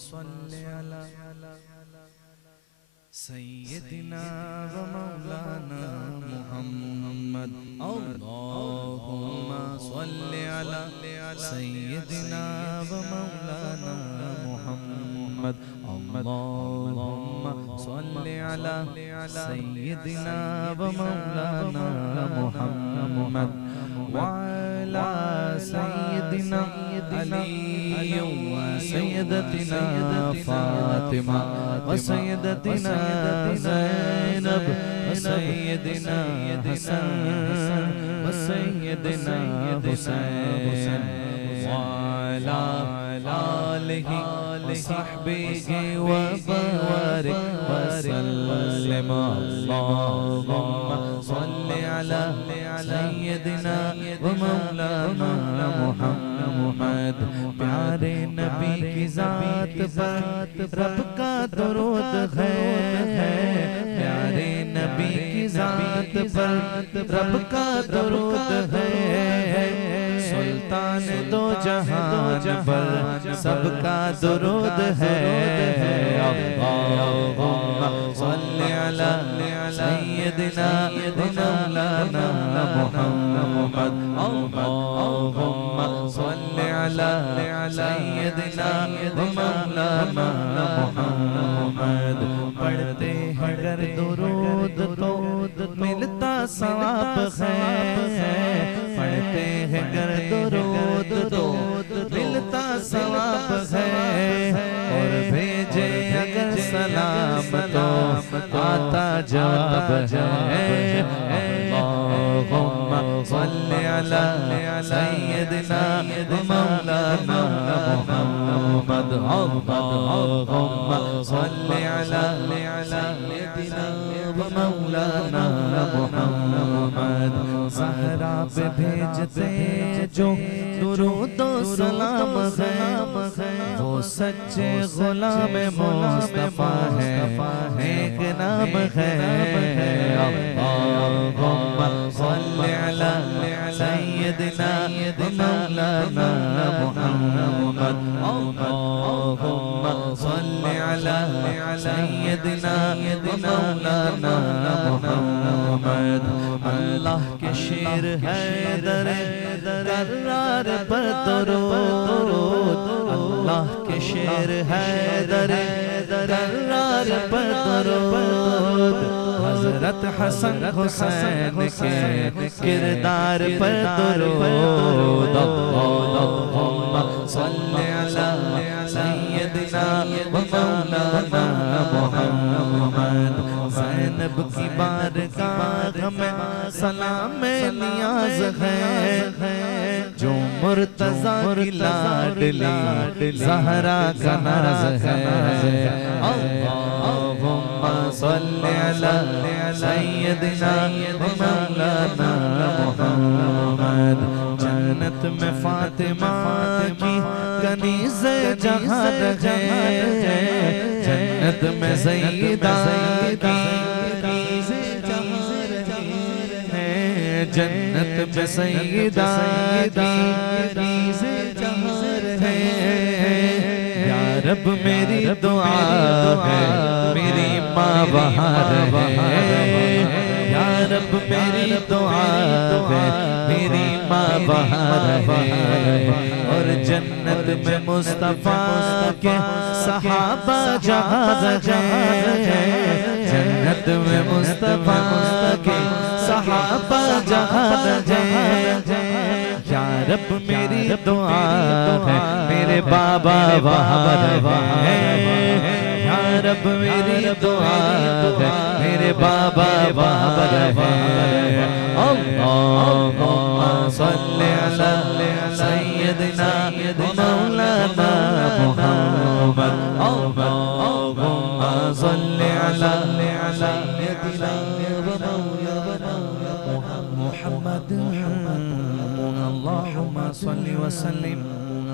सल्लि अला सय्यदिना व मौलाना मुहम्मद। अल्लाहुम्मा सल्लि अला सय्यदिना व मौलाना मुहम्मद। अल्लाहुम्मा सल्लि अला सय्यदिना व मौलाना मुहम्मद व अला सय्यदिना अली व सय्यदतिना फातिमा व सय्यदतिना ज़ैनब व सय्यदिना हसन व सय्यदिना हुसैन व अला आलिहि व सहबिहि व बारिक व सल्लिम। अल्लाहुम्मा सल्लि अला सय्यदिना व मौलाना मुहम्मद। प्यारे नबी की ज़ात पर रब का दुरूद है, प्यारे नबी की ज़ात पर रब का दुरूद है। सुल्तान दो जहान पर सबका दुरूद है। अल्लाहुम्मा सल्लि अला सय्यदिना व मौलाना मुहम्मद। अल्लाहुम्मा सल्लि अला सय्यदिना व मौलाना मुहम्मद। पढ़ते हैं अगर दुरूद तो मिलता सवाब है, पढ़ते हैं अगर दुरूद तो मिलता सवाब है। और भेजे अगर सलाम तो आता जवाब है। अल्लाहुम्मा सल्लि अला सय्यदिना व मौलाना मुहम्मद। अल्लाहुम्मा सल्लि अला सय्यदिना व मौलाना मुहम्मद। सहरा पे भेजते जो दुरूद सलाम है, वो सच्चे गुलाम मुस्तफा है, एक नाम है। अल्लाहुम्मा सल्लि अला सय्यदिना व मौलाना मुहम्मद। अल्लाहुम्मा सल्लि अला सय्यदिना व मौलाना मुहम्मद। अल्लाह के शेर हैदर करार पर दुरूद, अल्लाह के शेर हैदर करार पर दुरूद। हज़रत हसन हुसैन के किरदार पर दुरूद। अल्लाहुम्मा सल्लि अला सय्यदिना व मौलाना मुहम्मद। ज़ैनब की बारगाह में सलाम नियाज है, जो मुर्तज़ा की लाडली ज़हरा का नाज है। अल्लाहुम्मा सल्लि अला सय्यदिना व मौलाना मुहम्मद। जन्नत में फातिमा की कनीज़े जहाँ रहे, जन्नत में सय्यदा की कनीज़े जहाँ रहे, जन्नत में सय्यदा की कनीज़े जहाँ रहे। या रब मेरी दुआ है मेरी माँ वहाँ रहे, या रब मेरी दुआ है मेरी माँ वहाँ रहे। और जन्नत में मुस्तफा के सहाबा जहाँ रहे, जन्नत में मुस्तफा के सहाबा जहाँ रहे। या रब मेरी दुआ है मेरे बाबा वहाँ रहे, या रब मेरी दुआ है मेरे बाबा वहाँ रहे। अल्लाहुम्मा सल्लि अला सय्यदिना व मौलाना मुहम्मद। अल्लाहुम्मा सल्लि अला सय्यदिना व मौलाना मुहम्मद। अल्लाहुम्मा सल्लि व सल्लिम,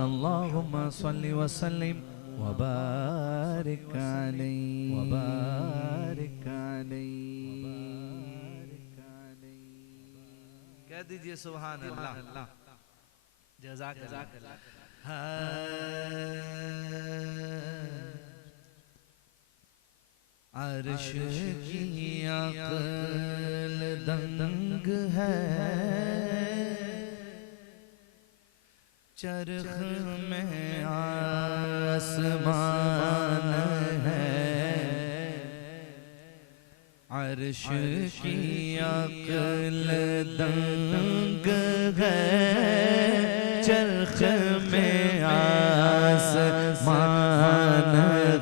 अल्लाहुम्मा सल्लि व सल्लिम व बारिक अलैहि व बारिक अलैहि। कह दीजिए सुभान अल्लाह। जज़ाकल्लाह। अर्श की अक़ल दंग है, चरख में आसमान है। अर्श की अक़ल दंग है, चरख में आसमान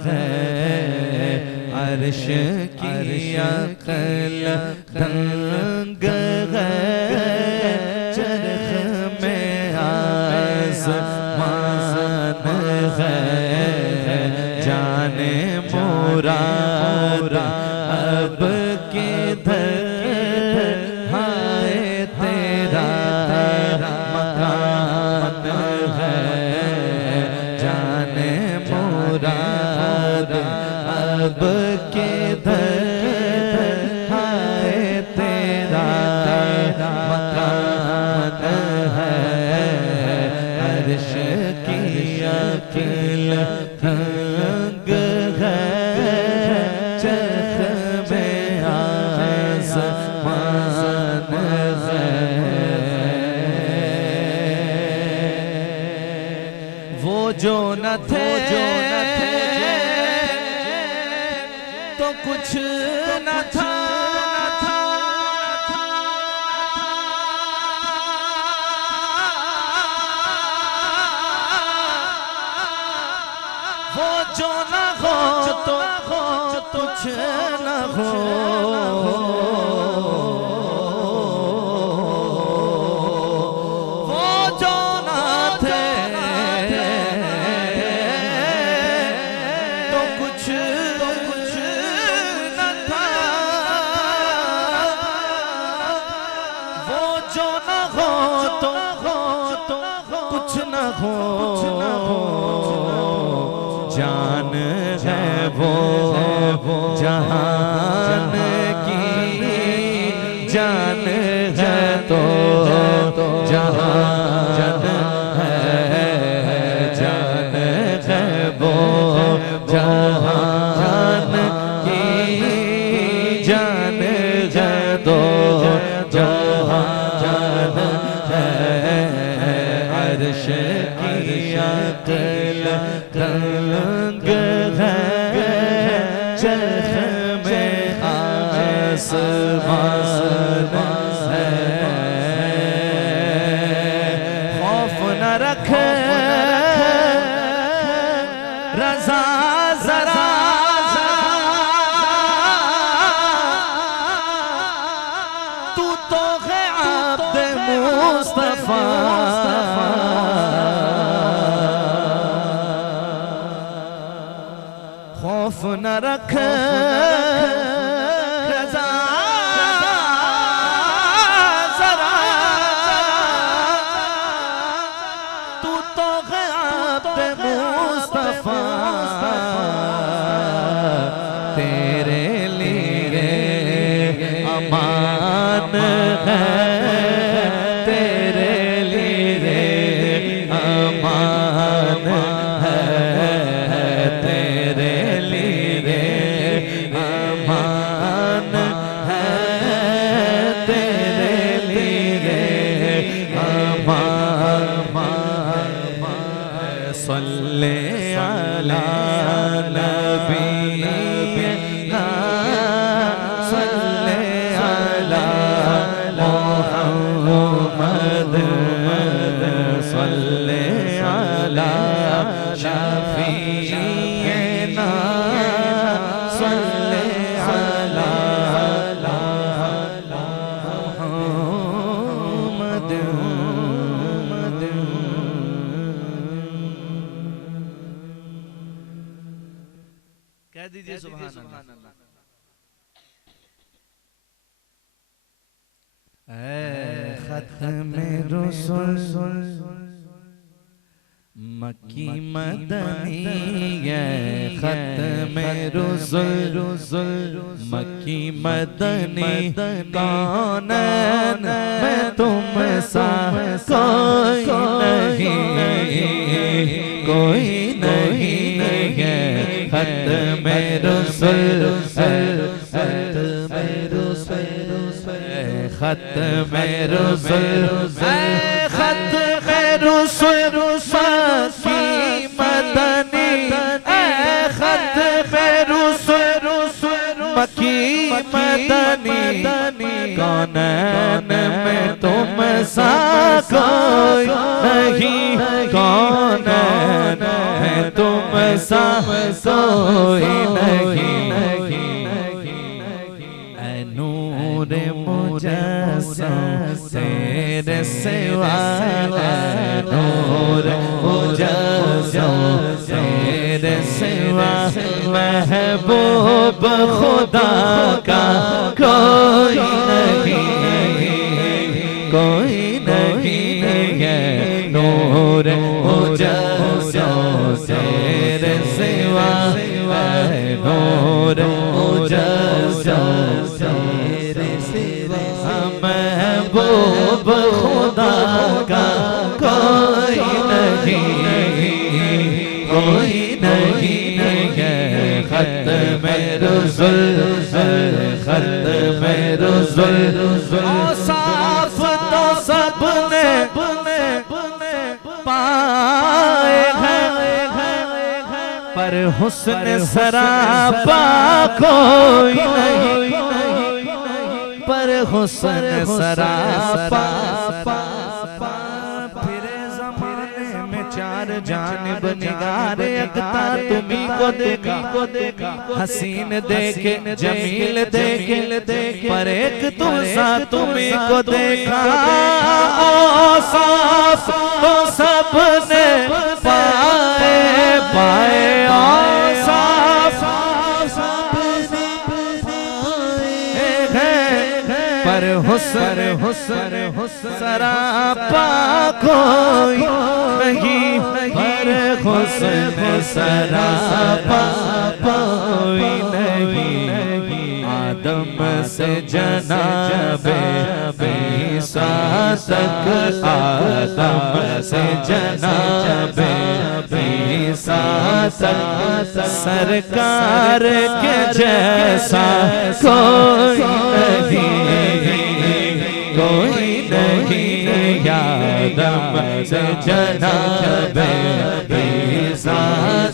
है। अर्श की अक़ल दंग है, चरख में आसमान है। जाने मुराद अब किधर हाय तेरा मकान है। जाने मुराद अब किधर हाय तेरा मकान है। अर्श की अक़ल दंग है, चरख में आसमान है। वो जो न थे तो कुछ न था, वो जो न हो तो कुछ न हो। वो जो न थे तो कुछ न था, वो जो न हो तो कुछ न हो। जान है वो जहान की, जान है तो जहान है। जान है वो जहान की, जान है तो जहान है। अर्श की अक़ल दंग है, चरख में आसमान है। खौफ न रख रज़ा ज़रा, तू तो है अब्द मुस्तफ़ा। खौफ न रख रज़ा ज़रा, तू तो है अब्द मुस्तफ़ा। तेरे लिए अमान है, तेरे लिए अमान है। तेरे लिए अमान है, तेरे लिए अमान है। सल्ले अला नबीना, सल्ले अला मुहम्मद, सल्ले अला शफीना, सल्ले अला मुहम्मद। कह दीजिए सुभान अल्लाह। ख़त्म रसूल मक्की मदनी है, ख़त्म रसूल मक्की मदनी। कौन मैं तुम सा कोई नहीं है। खत्म रसूल खत्म रसूल खत्म रसूल की मदनी खत्म रसूल मकी मदनी कौनैन में तुम सा कोई नहीं कौनैन में तुम सा कोई नहीं नूर मुजस्सम तेरे सिवा नूर मुजस्सम तेरे सिवा महबूब खुदा का कोई नहीं है नूर मुजस्सम तेरे सिवा नूर मुजस्सम तेरे सिवा महबूब खुदा का कोई नहीं है खत्म रसूल खत्म रसूल साफ तो सबने पाए हैं पर हुस्न सरापा कोई नहीं पर हुस्न सरापा फिरे ज़माने में चार जानिब निगार यकता तुम्हीं को देखा हसीन देखे जमील देखे पर एक तुमसा तुम्हीं को देखा साफ तो सबने पाए पर हुस्न सरापा कोई नहीं पर हुस्न सरापा कोई नहीं आदम से जनाबे ईसा तक आदम से जनाबे ईसा तक सरकार के जैसा कोई नहीं आदम से जनाबे ईसा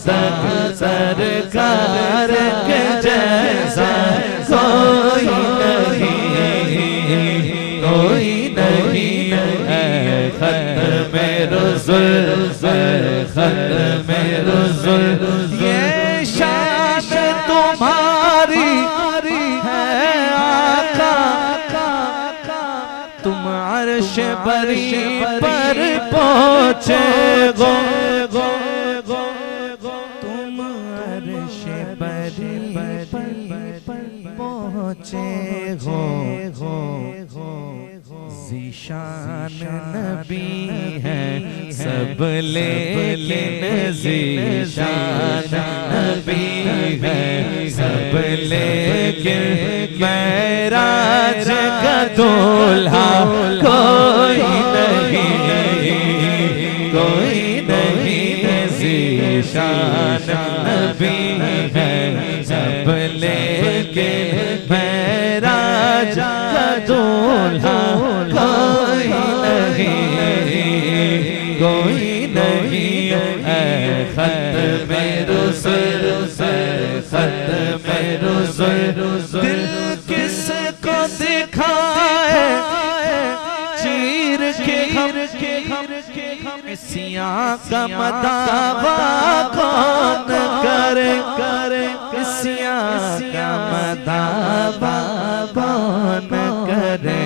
तक सरकार के जैसा कोई नहीं है खत्म रसूल खत्म रसूल ये शान तुम्हारी है आका तुम अर्श बरी पर पहुँचे गो तुम अर्श बरी पहुँचे गो ज़ीशान नबी है सब लेकिन ज़ीशान नबी है सब लेकिन मेराज का दूल्हा कोई नहीं ज़ीशान नबी है सब लेकिन मेराज का दूल्हा कोई नहीं खत्म रसूल खत्म रसूल दिल किसको दिखाए चीर के हम सियाह का मदावा कौन करे सियाह का मदावा कौन करे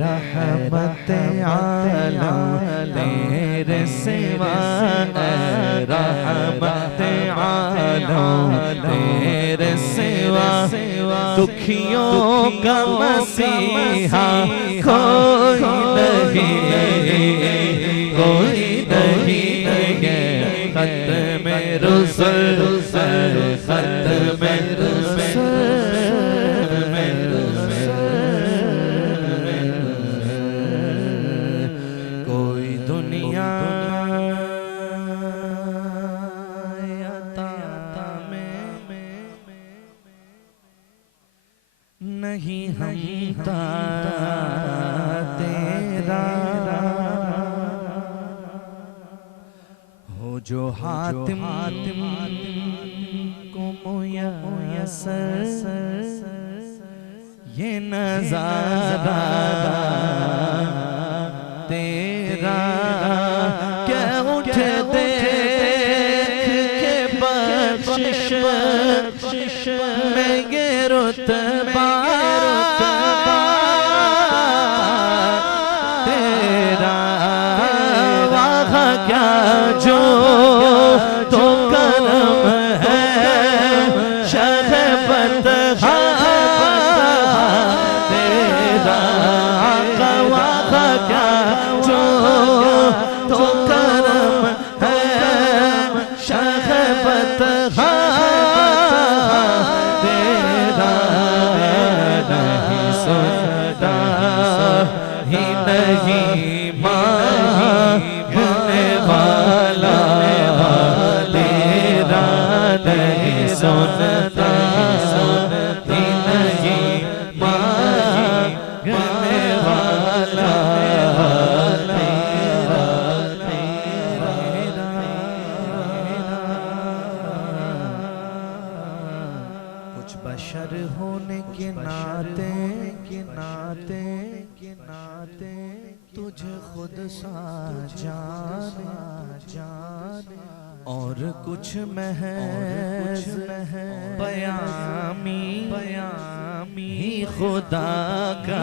रहमत आलम तेरे सिवा रहमत आलम तेरे सिवा दुखियों का मसीहा कोई नहीं है खत्म रसूल खत्म कोई दुनिया नहीं हमता तेरा हो जो हातिम को मुयस्सर ये नज़ारा तेरा क्या उठे देख के बख्शिश में ये रुतबा तेरा वाह क्या जो तो करम है शरबत तेरा वाह क्या जो तो करम है शरबत तेरा नहीं सुनता ही नहीं मांगने वाला तेरा नहीं सुनता ही नहीं मांगने वाला कुछ बशर होने के नाते तुझे खुद सा जान और कुछ महज बयामी ही खुदा का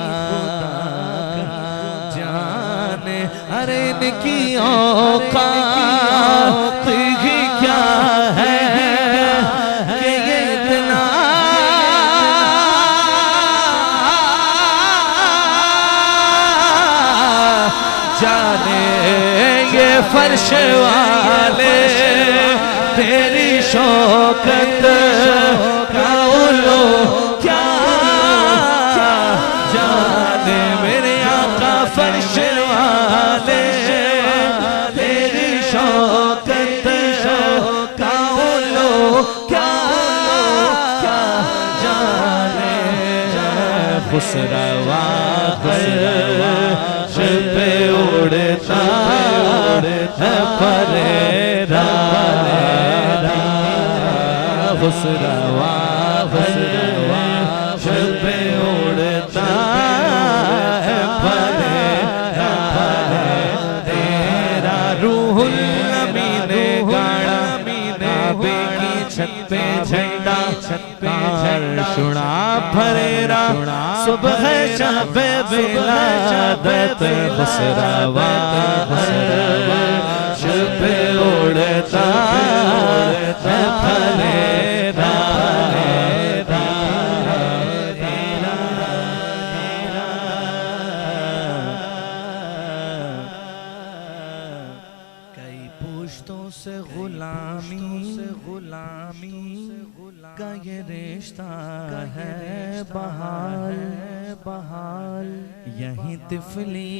जाने अरे इनकी औकात ही क्या है कि ये इतना जाने ये फर्श वाले तेरी शौकत का उलो क्या जाने मेरे आका फर्श वाले तेरी शौकत का उलो क्या जाने खुसरवा पे उड़ता है परेरा खुसरवा पे उड़ता है परेरा तेरा रूहुल अमीन गाड़ा काबे की छत पे झंडा शुड़ा फरेरा सुबह शबे विलादत खुसरवा शबे उड़ता है फरेरा कई पुश्तों से गुलामी का ये रिश्ता है बहाल यही तिफली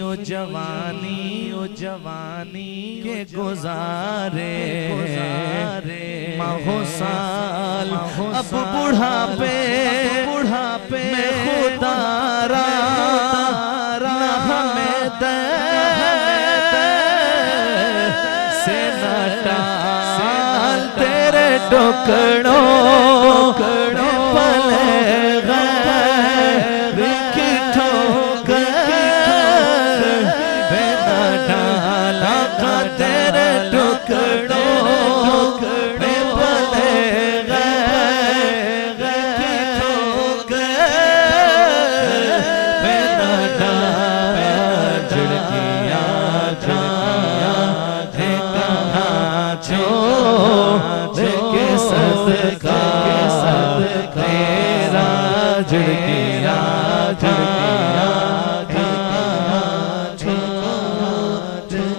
ओ जवानी के गुजारे माहो साल अब बुढ़ापे में खुदारा ना हमें से नटाल तेरे टुकड़ों पले गए की ठोकर बिना डाला का तेरे टुकड़ों में पले गए की ठोकर बिना डाला झुड़कियाँ छो के सदका तेरा झुड़किया छो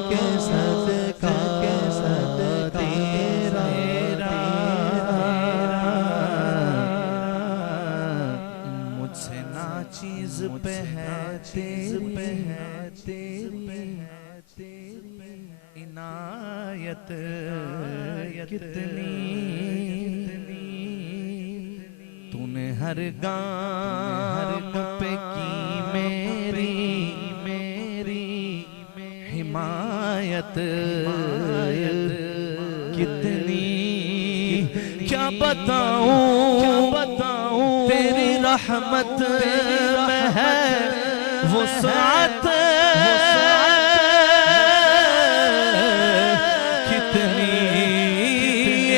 के सदका तेरा मुझसे ना चीज पे है तेरी इनायत कितनी तूने हर गाम पे की मेरी हिमायत कितनी क्या बताऊं तेरी रहमत में है वुसअत कितनी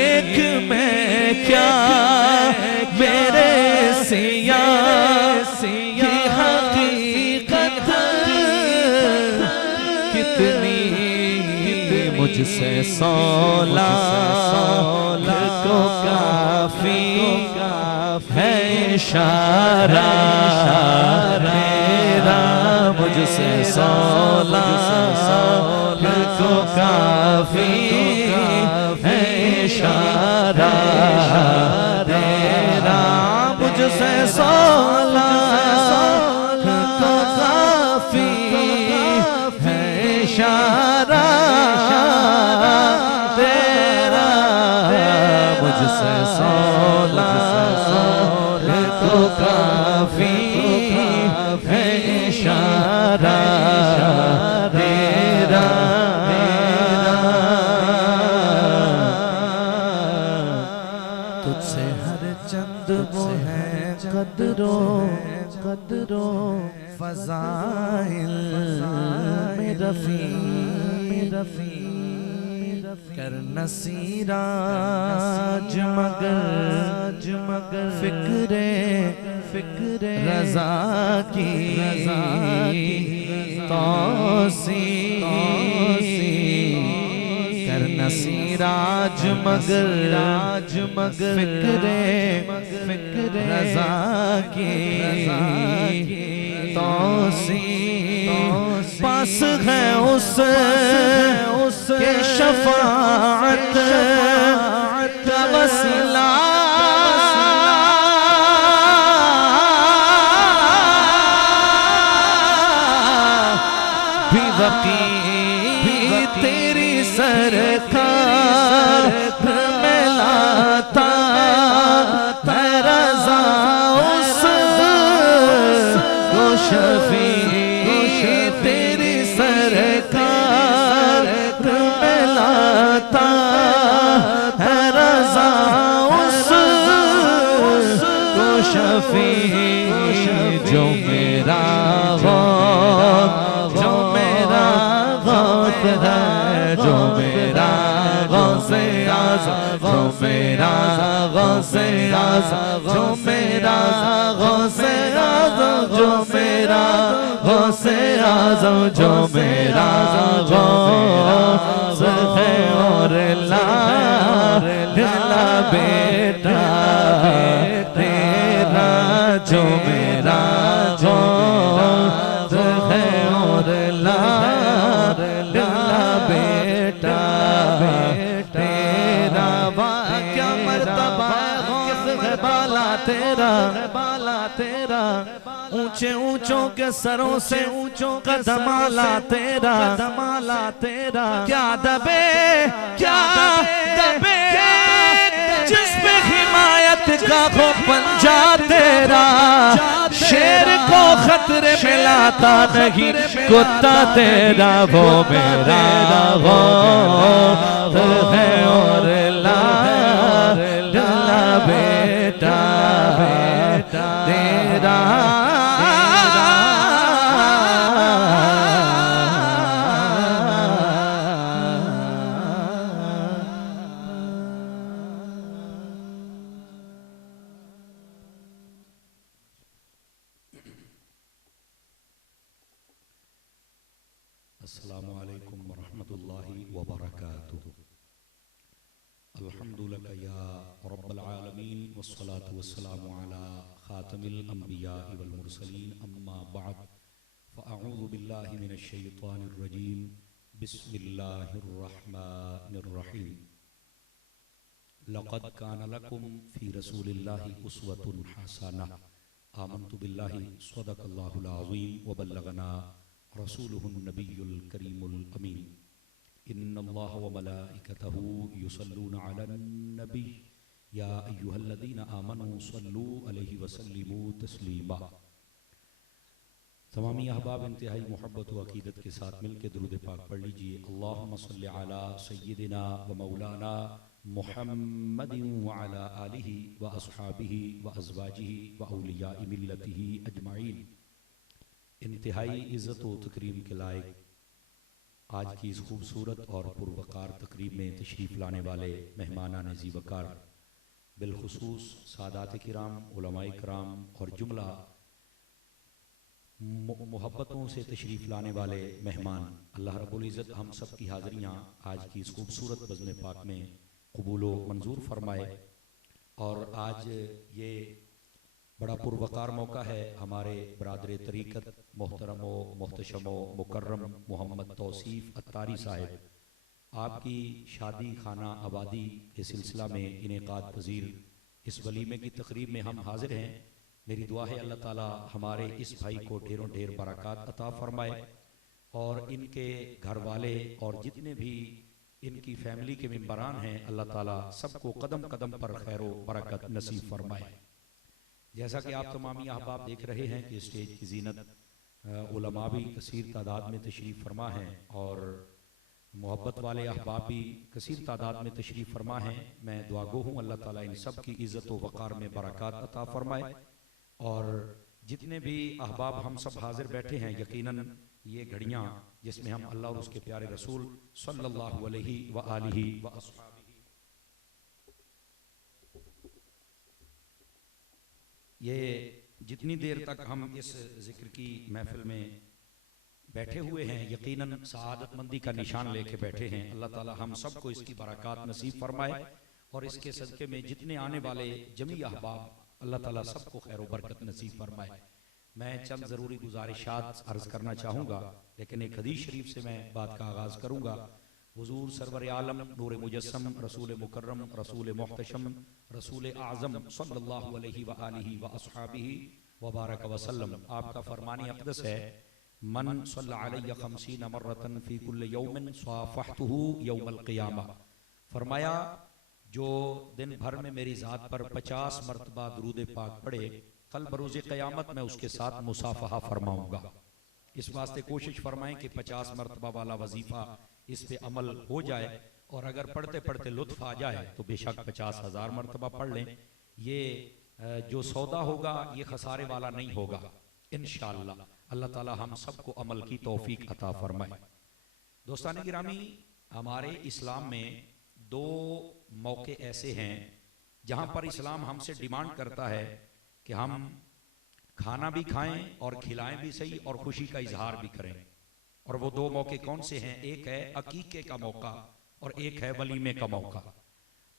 एक में क्या मेरे सिया की हकीकत कितनी मुझसे सौला को काफी है इशारा तेरा मुझसे सौला को काफी है इशारा तेरा मुझसे सौला को काफी है इशारा तेरा मुझसे सौला को काफी है इशारा तेरा तुझसे हर चंद वो है कदरो फज़ाइल में रफ़ी कर नसीराज मगर फिक्रे रज़ा की तौसी कर नसीराज मगर फिक्रे रज़ा की तौसी पास है उस के शफाअत का वसीला भी वकी तेरी सरकार में लाता है रज़ा उस को शफी तेरी सरकार में लाता है रज़ा उस को शफी जो मेरा गौस है जो मेरा गौसे आज़म जो मेरा गौसे आज़म जो मेरा गौसे आज़म जो मेरा गौसे आज़म जो मेरा गौस है और ला बेटा तेरा जो मेरा गौस है और ला बेटा तेरा क्या मर्तबा गौस है बाला तेरा ऊंचे ऊंचों के सरों से ऊंचों कदमाला तेरा क्या दबे जिस पे हिमायत का हो पंजा तेरा शेर को खतरे में लाता नहीं कुत्ता तेरा वो मेरा गौस है और ला बेटा तेरा अस्सलामु अलैकुम वरहमतुल्लाहि वबरकातुहु। अल्हम्दुलिल्लाह या रब्बल आलमीन वस्सलातु वस्सलामु अला खातिमिल अंबिया वल मुरसलीन अम्मा बअद फ़अऊज़ु बिल्लाहि मिनश शैतानिर रजीम बिस्मिल्लाहिर रहमानिर रहीम। लक़द कान लकुम फ़ी रसूलिल्लाहि उस्वतुन हसनह आमन्तु बिल्लाहि सदक़ल्लाहुल अज़ीम व बल्लगना रसूलुहुन नबियुल करीमुल अमीन। इन्नल्लाह व मलाइकतहु युसल्लूना अलन नबी या अय्युहल्लज़ीना आमनू सल्लू अलैहि वसल्लिमू तस्लीमा। तमामी अहबाब इंतहाई मोहब्बत व अक़ीदत के साथ मिल के दुरूद पाक पढ़ लीजिए। अल्लाहुम्मा सल्लि अला सय्यिदिना व मौलाना मुहम्मदिन व अला आलिहि व अस्हाबिहि व अज़वाजिहि व औलियाइ मिल्लतिहि अजमाइन। इंतहाई इज़्ज़त व तकरीम के लायक आज की इस खूबसूरत और पुरवकार तकरीब में तशरीफ़ लाने वाले मेहमानान ज़ी वक़ार, बिलखुसूस सादात किराम, उलमाए किराम और जुमला मोहब्बतों से तशरीफ़ लाने वाले मेहमान, अल्लाह रब्बुल इज़्ज़त हम सब की हाज़िरियाँ आज की इस खूबसूरत बज़्म पाक में कबूल व मंजूर फरमाए। और आज ये बड़ा पुरवकार मौका है हमारे बरादर तरीक़त मोहतरम व मोहतशम व मुकर्रम मोहम्मद तौसीफ़ अत्तारी साहिब, आपकी शादी खाना आबादी के सिलसिला में इनेकाद पज़ीर इस वलीमे की तकरीब में हम हाज़िर हैं। मेरी दुआ है अल्लाह ताला हमारे इस भाई को ढेरों ढेर बरक़ात अता फ़रमाए और इनके घर वाले और जितने भी इनकी फ़ैमिली के मेंबरान हैं, अल्लाह ताला सबको कदम कदम पर खैर व बरकत नसीब फरमाए। जैसा कि आप तमामी अहबाब देख रहे हैं कि स्टेज की जीनत उलमा भी कसीर तादाद में तशरीफ़ फरमा हैं और मोहब्बत वाले अहबाब भी कसीर तादाद में तशरीफ़ फरमा हैं। मैं दुआगो हूँ अल्लाह ताला इन सब की इज़्ज़त व वक़ार में बरकत अता फ़रमाए। और जितने भी अहबाब हम सब हाजिर बैठे हैं, यकीनन ये घड़ियाँ जिसमें हम अल्लाह और उसके प्यारे रसूल सल्लल्लाहु अलैहि व आलिहि व अस्हाबिही, ये जितनी देर तक हम इस जिक्र की महफिल में बैठे हुए हैं, यकीनन सआदतमंदी का निशान लेके बैठे हैं। अल्लाह ताला हम सबको इसकी बरकत नसीब फरमाए और इसके सदक़े में जितने आने वाले जमी अहबाब अल्लाह ताला सबको खैर व बरकत नसीब फरमाए। मैं चंद ज़रूरी गुजारिशात अर्ज़ करना चाहूँगा, लेकिन एक हदीस शरीफ से मैं बात का आगाज़ करूँगा। हुज़ूर सरवर आलम नूर मुजस्सम रसूल मुकर्रम रसूल मुहतशम रसूल आज़म सल्लल्लाहु अलैहि व आलिहि व अस्हाबिही व बारक वसल्लम, आपका फरमान अक़दस है, मन सल्ला अलैहि खमसीन मर्रतन फ़ी कुल्लि यौमिन स्वाफ़हतुहु यौमल क़ियामा। फरमाया जो दिन भर में मेरी ज़ात पर 50 मरतबा दुरूद पाक पढ़े, कल बरोज़े क़यामत में उसके साथ मुसाफ़हा फरमाऊँगा। इस वास्ते कोशिश फरमाएं कि 50 मरतबा वाला वजीफ़ा इस पे अमल हो जाए और अगर पढ़ते पढ़ते लुत्फ़ आ जाए तो बेशक 50,000 मरतबा पढ़ लें। ये जो सौदा होगा ये खसारे वाला नहीं होगा इंशाअल्लाह। अल्लाह ताला हम सबको अमल की तौफीक अता फरमाए। दोस्तान गिरामी, हमारे इस्लाम में दो मौके ऐसे हैं जहाँ पर इस्लाम हमसे डिमांड करता है कि हम खाना भी खाएं और खिलाएं भी सही और खुशी का इजहार भी करें। और वो दो मौके कौन से हैं? एक है अकीके का मौका और एक है वलीमे का मौका।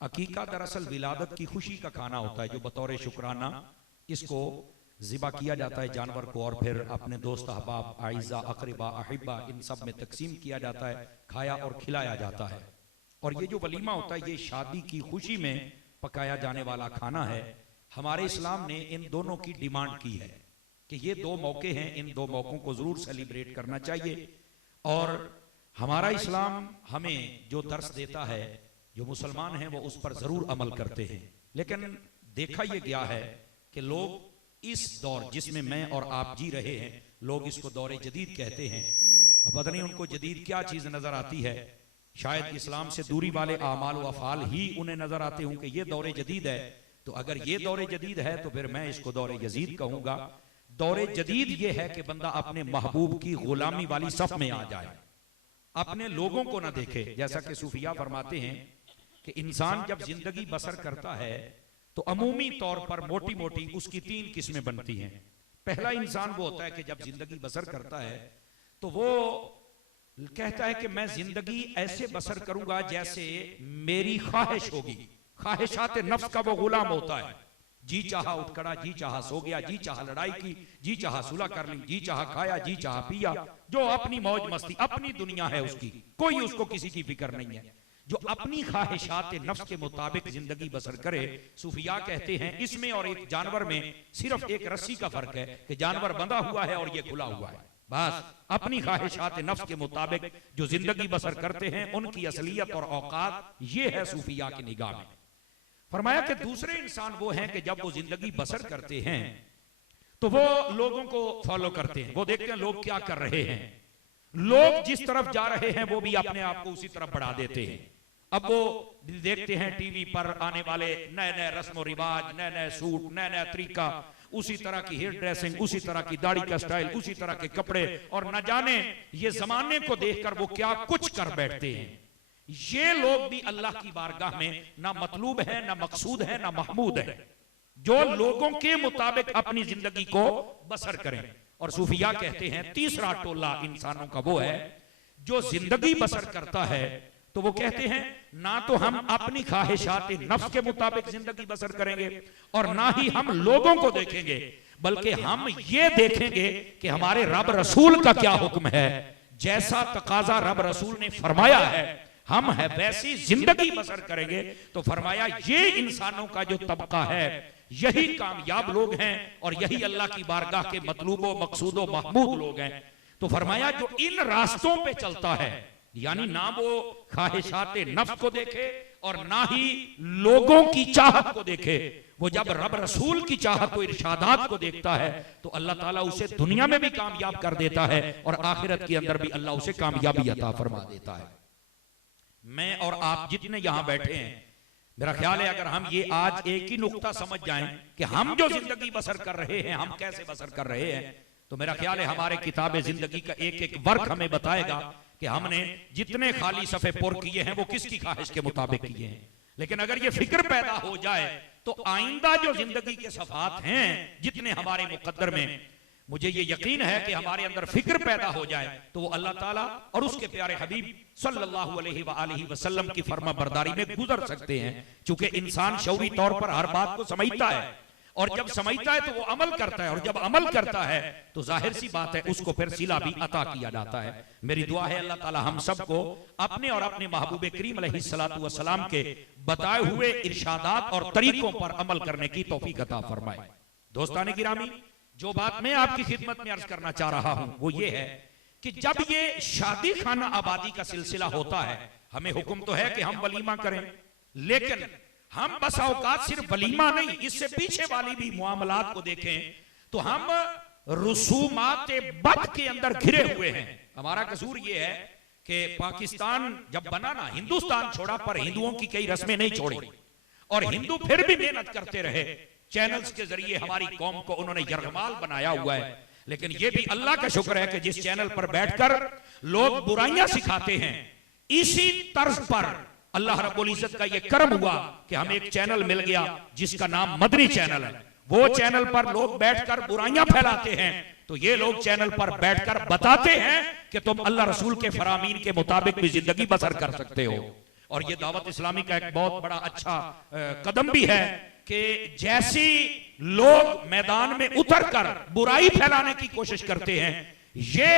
अकीका दरअसल विलादत की खुशी का खाना होता है जो बतौर शुक्राना इसको ज़िबा किया जाता है जानवर को और फिर अपने दोस्त अहबाब आइज़ा अक़रिबा अहिब्बा इन सब में तकसीम किया जाता है, खाया और खिलाया जाता है। और ये जो वलीमा होता है ये शादी की खुशी में पकाया जाने वाला खाना है। हमारे इस्लाम ने इन दोनों की डिमांड की है कि ये दो मौके हैं, इन दो मौकों को जरूर सेलिब्रेट करना चाहिए। और हमारा इस्लाम हमें जो दर्स देता है, जो मुसलमान हैं वो उस पर जरूर अमल करते हैं। लेकिन देखा यह गया है कि लोग इस दौर जिसमें मैं और आप जी रहे हैं, लोग इसको दौरे जदीद कहते हैं। अब पता नहीं उनको जदीद क्या चीज नजर आती है, शायद इस्लाम से दूरी वाले आमाल व अफ़ाल ही उन्हें नजर आते हों कि ये दौरे जदीद है। तो अगर ये दौरे जदीद है तो फिर मैं इसको दौरे यजीद कहूंगा। दौरे जदीद ये है कि बंदा अपने महबूब की गुलामी वाली सफ में आ जाए, अपने लोगों को ना देखे। जैसा कि सूफिया फरमाते हैं कि इंसान जब जिंदगी बसर करता है तो अमूमी तौर पर मोटी मोटी उसकी 3 किस्में बनती हैं। पहला इंसान वो होता है कि जब जिंदगी बसर करता है तो वो कहता है कि मैं जिंदगी ऐसे बसर करूंगा जैसे मेरी ख्वाहिश होगी। ख्वाहिशात नफ्स का वो गुलाम होता है। जी चाहा उठ खड़ा, जी चाहा सो गया, जी चाहा लड़ाई की, जी चाहा सुलह कर ली, जी चाहा खाया, जी चाहा पिया। जो अपनी मौज मस्ती, अपनी दुनिया है उसकी, कोई उसको किसी की फिक्र नहीं है। जो अपनी ख्वाहिशात नफ्स के मुताबिक जिंदगी बसर करे, सूफिया कहते हैं इसमें और एक जानवर में सिर्फ एक रस्सी का फर्क है कि जानवर बंधा हुआ है और ये खुला हुआ है। बस अपनी ख्वाहिशात नफ्स के मुताबिक जो जिंदगी बसर करते हैं उनकी असलियत और औकात ये है सूफिया की निगाह में। फरमाया कि दूसरे इंसान वो हैं कि जब वो जिंदगी बसर करते हैं तो वो लोगों को फॉलो करते हैं, वो देखते हैं लोग क्या कर रहे हैं, लोग जिस तरफ जा रहे हैं वो भी अपने आप को उसी तरफ बढ़ा देते हैं। अब वो देखते हैं टीवी पर आने वाले नए नए रस्म रिवाज, नए नए सूट, नए नए तरीका, उसी तरह की हेयर ड्रेसिंग, उसी तरह की दाढ़ी का स्टाइल, उसी तरह के कपड़े, और न जाने ये जमाने को देखकर वो क्या कुछ कर बैठते हैं। ये लोग भी अल्लाह की बारगाह में ना मतलूब है, ना मकसूद है, ना महमूद है, जो लोगों के मुताबिक अपनी जिंदगी को बसर करें। और सूफिया कहते हैं तीसरा टोला इंसानों का वो है जो जिंदगी बसर करता है, तो वो कहते हैं ना तो हम अपनी ख्वाहिशात नफ्स के मुताबिक जिंदगी बसर करेंगे और ना ही हम लोगों को देखेंगे, बल्कि हम ये देखेंगे कि हमारे रब रसूल का क्या हुक्म है, जैसा तकाजा रब रसूल ने फरमाया है हम है वैसी जिंदगी बसर करेंगे। तो फरमाया ये इंसानों का जो तबका है यही कामयाब लोग हैं और यही अल्लाह की बारगाह के मतलूबो मकसूदो महमूद लोग हैं। तो फरमाया जो इन रास्तों पे चलता है, यानी ना वो ख्वाहिशात नफ्स को देखे और ना ही लोगों की चाहत को देखे, वो जब रब रसूल की चाहत को, इरशादात को देखता है तो अल्लाह ताला उसे दुनिया में भी कामयाब कर देता है और आखिरत के अंदर भी अल्लाह उसे कामयाबी अता फरमा देता है। मैं और आप जितने यहां बैठे हैं, मेरा ख्याल है अगर हम ये आज एक ही नुक्ता समझ जाएं कि हम जो जिंदगी बसर कर रहे हैं हम कैसे बसर कर रहे हैं, तो मेरा ख्याल है हमारे किताब जिंदगी का एक एक वर्क हमें बताएगा कि हमने जितने खाली सफे पुर किए हैं वो किसकी ख्वाहिश के मुताबिक किए हैं। लेकिन अगर ये फिक्र पैदा हो जाए तो आइंदा जो जिंदगी के सफात हैं जितने हमारे मुकद्दर में, मुझे ये यकीन है कि हमारे अंदर फिक्र पैदा हो जाए तो वो अल्लाह ताला और उसके प्यारे हबीब सल्लल्लाहु अलैहि वसल्लम की फर्मा बरदारी में गुजर सकते हैं। चूंकि इंसान शौरी तौर पर हर बात को समझता है और जब समझता है तो वो अमल करता है और जब अमल करता है तो जाहिर सी बात है उसको फिर सिला भी अता किया जाता है। मेरी दुआ है अल्लाह ताला हम सबको अपने और अपने महबूब करीम अलैहिस्सलातु वस्सलाम के बताए हुए इरशादात और तरीकों पर अमल करने की तौफीक अता फरमाए। दोस्ताने गिरामी, जो बात मैं आपकी खिदमत में अर्ज करना चाह रहा हूं वो ये है कि जब ये शादी खाना आबादी का सिलसिला होता है, हमें हुक्म तो है कि हम वलीमा करें, लेकिन हम बस औकात सिर्फ वलीमा नहीं, इससे पीछे वाली भी मामलात को देखें तो हम रसूमात बद के अंदर घिरे हुए हैं। हमारा कसूर ये है कि पाकिस्तान जब बना ना, हिंदुस्तान छोड़ा पर हिंदुओं की कई रस्में नहीं छोड़ी और हिंदू फिर भी मेहनत करते रहे। चैनल्स के जरिए हमारी कौम को उन्होंने यरगमाल बनाया हुआ है, लेकिन यह भी अल्लाह का शुक्र है कि जिस चैनल पर बैठकर लोग बुराइयां सिखाते हैं, इसी तर्ज पर अल्लाह रब्बुल इज्जत का यह करम हुआ कि हमें एक चैनल मिल गया जिसका नाम मदनी चैनल है। वो चैनल पर लोग बैठकर बुराइयां फैलाते हैं तो ये लोग चैनल पर बैठकर बताते हैं कि तुम अल्लाह रसूल के फरामीन के मुताबिक भी जिंदगी बसर कर सकते हो। और ये दावत इस्लामी का एक बहुत बड़ा अच्छा कदम भी है कि जैसी लोग मैदान में उतरकर बुराई फैलाने की कोशिश करते हैं, ये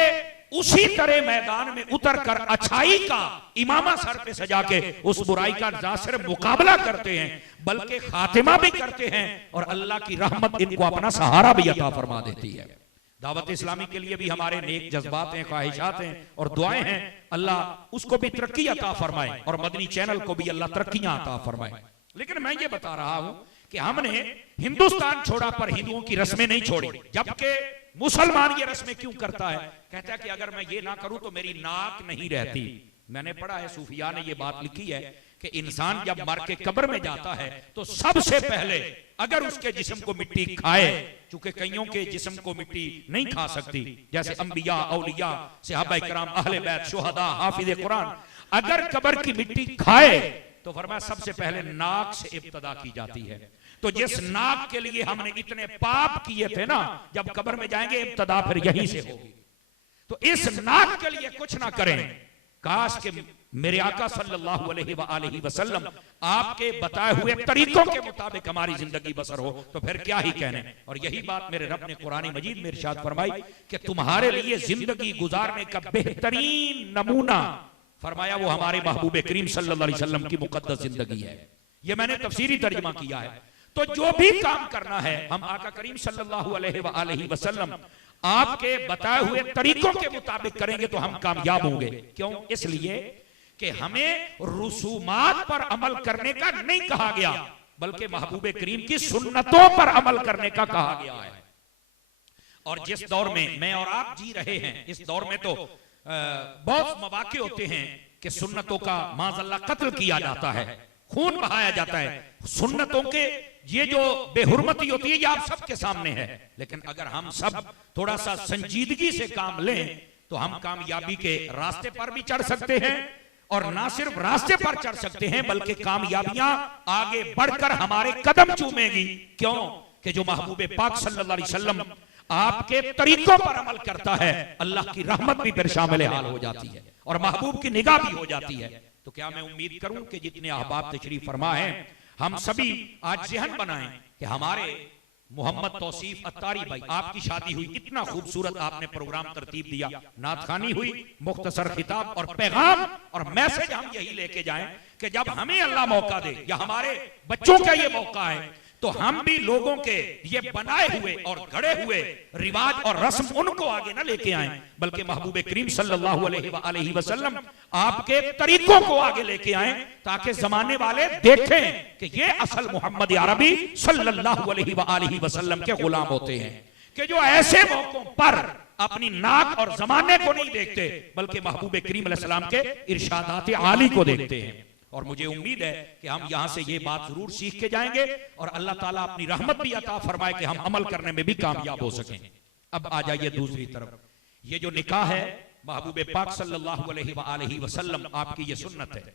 उसी तरह मैदान में उतरकर अच्छाई का इमामा सर पे सजा के उस बुराई का ना सिर्फ मुकाबला करते हैं बल्कि खातिमा भी करते हैं और अल्लाह की रहमत इनको अपना सहारा भी अता फरमा देती है। दावत इस्लामी के लिए भी हमारे नेक जज्बात हैं, ख्वाहिशात हैं और दुआएं हैं, अल्लाह उसको भी तरक्की अता फरमाए और मदनी चैनल को भी अल्लाह तरक्कियां अता फरमाए। लेकिन मैं ये बता रहा हूं कि हमने हिंदुस्तान छोड़ा पर हिंदुओं की रस्में नहीं छोड़ी, जबकि मुसलमान ये रस्में क्यों करता है? कहता है कि अगर मैं ये ना करूं तो मेरी नाक नहीं रहती। मैंने पढ़ा है, सूफिया ने ये बात लिखी है कि इंसान जब मर के कब्र में जाता है तो सबसे पहले अगर उसके जिस्म को मिट्टी खाए, चूंकि कईयों के जिस्म को मिट्टी नहीं खा सकती, जैसे अंबिया, औलिया, सहाबा इकराम, अहले बैत, शुहदा, हाफिज कुरान, अगर कब्र की मिट्टी खाए तो फरमाया सबसे पहले नाक से इब्तदा की जाती है। तो जिस नाक के लिए हमने इतने पाप किए थे ना, जब कब्र में जाएंगे इब्तदा फिर यहीं से होगी। तो इस नाक के लिए कुछ ना करें। काश के मेरे आका सल्लल्लाहु अलैहि वसल्लम आपके बताए हुए तरीकों के मुताबिक हमारी जिंदगी बसर हो तो फिर क्या ही कहने। और यही बात मेरे रब ने कुरान मजीद में इरशाद फरमाई कि तुम्हारे लिए जिंदगी गुजारने का बेहतरीन नमूना फरमाया वो हमारे महबूब करीम सल्लल्लाहु अलैहि वसल्लम की मुकद्दस जिंदगी है। ये मैंने तफसीरी तर्जुमा किया है। तो जो भी काम करना है हम आका करीम सल्लल्लाहु अलैहि वसल्लम आपके बताए हुए तरीकों के मुताबिक करेंगे तो हम कामयाब होंगे। क्यों? इसलिए कि हमें रुसूमात पर अमल करने का नहीं कहा गया, बल्कि महबूब करीम की सुन्नतों पर अमल करने का कहा गया है। और जिस दौर में मैं और आप जी रहे हैं, इस दौर में तो बहुत मौके होते हैं कि सुन्नतों का माज़अल्लाह कत्ल किया जाता है, खून बहाया जाता है। सुन्नतों के ये जो बेहुरमती होती है ये आप सबके सामने है, लेकिन अगर हम सब थोड़ा सा संजीदगी से काम लें तो हम कामयाबी के रास्ते पर भी चढ़ सकते हैं, और ना सिर्फ रास्ते पर चढ़ सकते हैं बल्कि कामयाबियां आगे बढ़कर हमारे कदम चूमेगी। क्यों कि जो महबूब पाक सल्लल्लाहु अलैहि वसल्लम आपके तरीकों पर अमल करता है, अल्लाह की रहमत भी फिर शामिल हाल हो जाती है और महबूब की निगाह भी हो जाती है। तो क्या मैं उम्मीद करूं कि जितने अहबाब तशरीफ फरमा है, हम सभी आज ज़हन बनाएं कि हमारे मोहम्मद तौसीफ अत्तारी भाई, आपकी शादी हुई, इतना खूबसूरत आपने प्रोग्राम तरतीब दिया, नात खानी हुई, मुख्तसर खिताब और पैगाम और मैसेज हम यही लेके जाएं कि जब हमें अल्लाह मौका दे या हमारे बच्चों का ये मौका है तो हम भी लोगों के ये बनाए हुए और घड़े हुए रिवाज और रस्म उनको आगे ना लेके आए, बल्कि महबूब करीम सल्लल्लाहु अलैहि वसल्लम आपके तरीकों को आगे लेके आए, ताकि जमाने वाले देखें कि ये असल मोहम्मद अरबी सल्लल्लाहु अलैहि वसल्लम के गुलाम होते हैं, कि जो ऐसे मौकों पर अपनी नाक और जमाने को नहीं देखते बल्कि महबूब करीम अलैहि सलाम के इरशादात आली को देखते हैं। और मुझे उम्मीद है कि हम यहां से ये बात जरूर सीख के जाएंगे और अल्लाह ताला अपनी रहमत भी अता फरमाए कि हम अमल करने में भी कामयाब हो सकें। अब आ जाइए दूसरी तरफ, ये जो निकाह है महबूब पाक सल्लल्लाहु अलैहि वसल्लम आपकी ये सुन्नत है,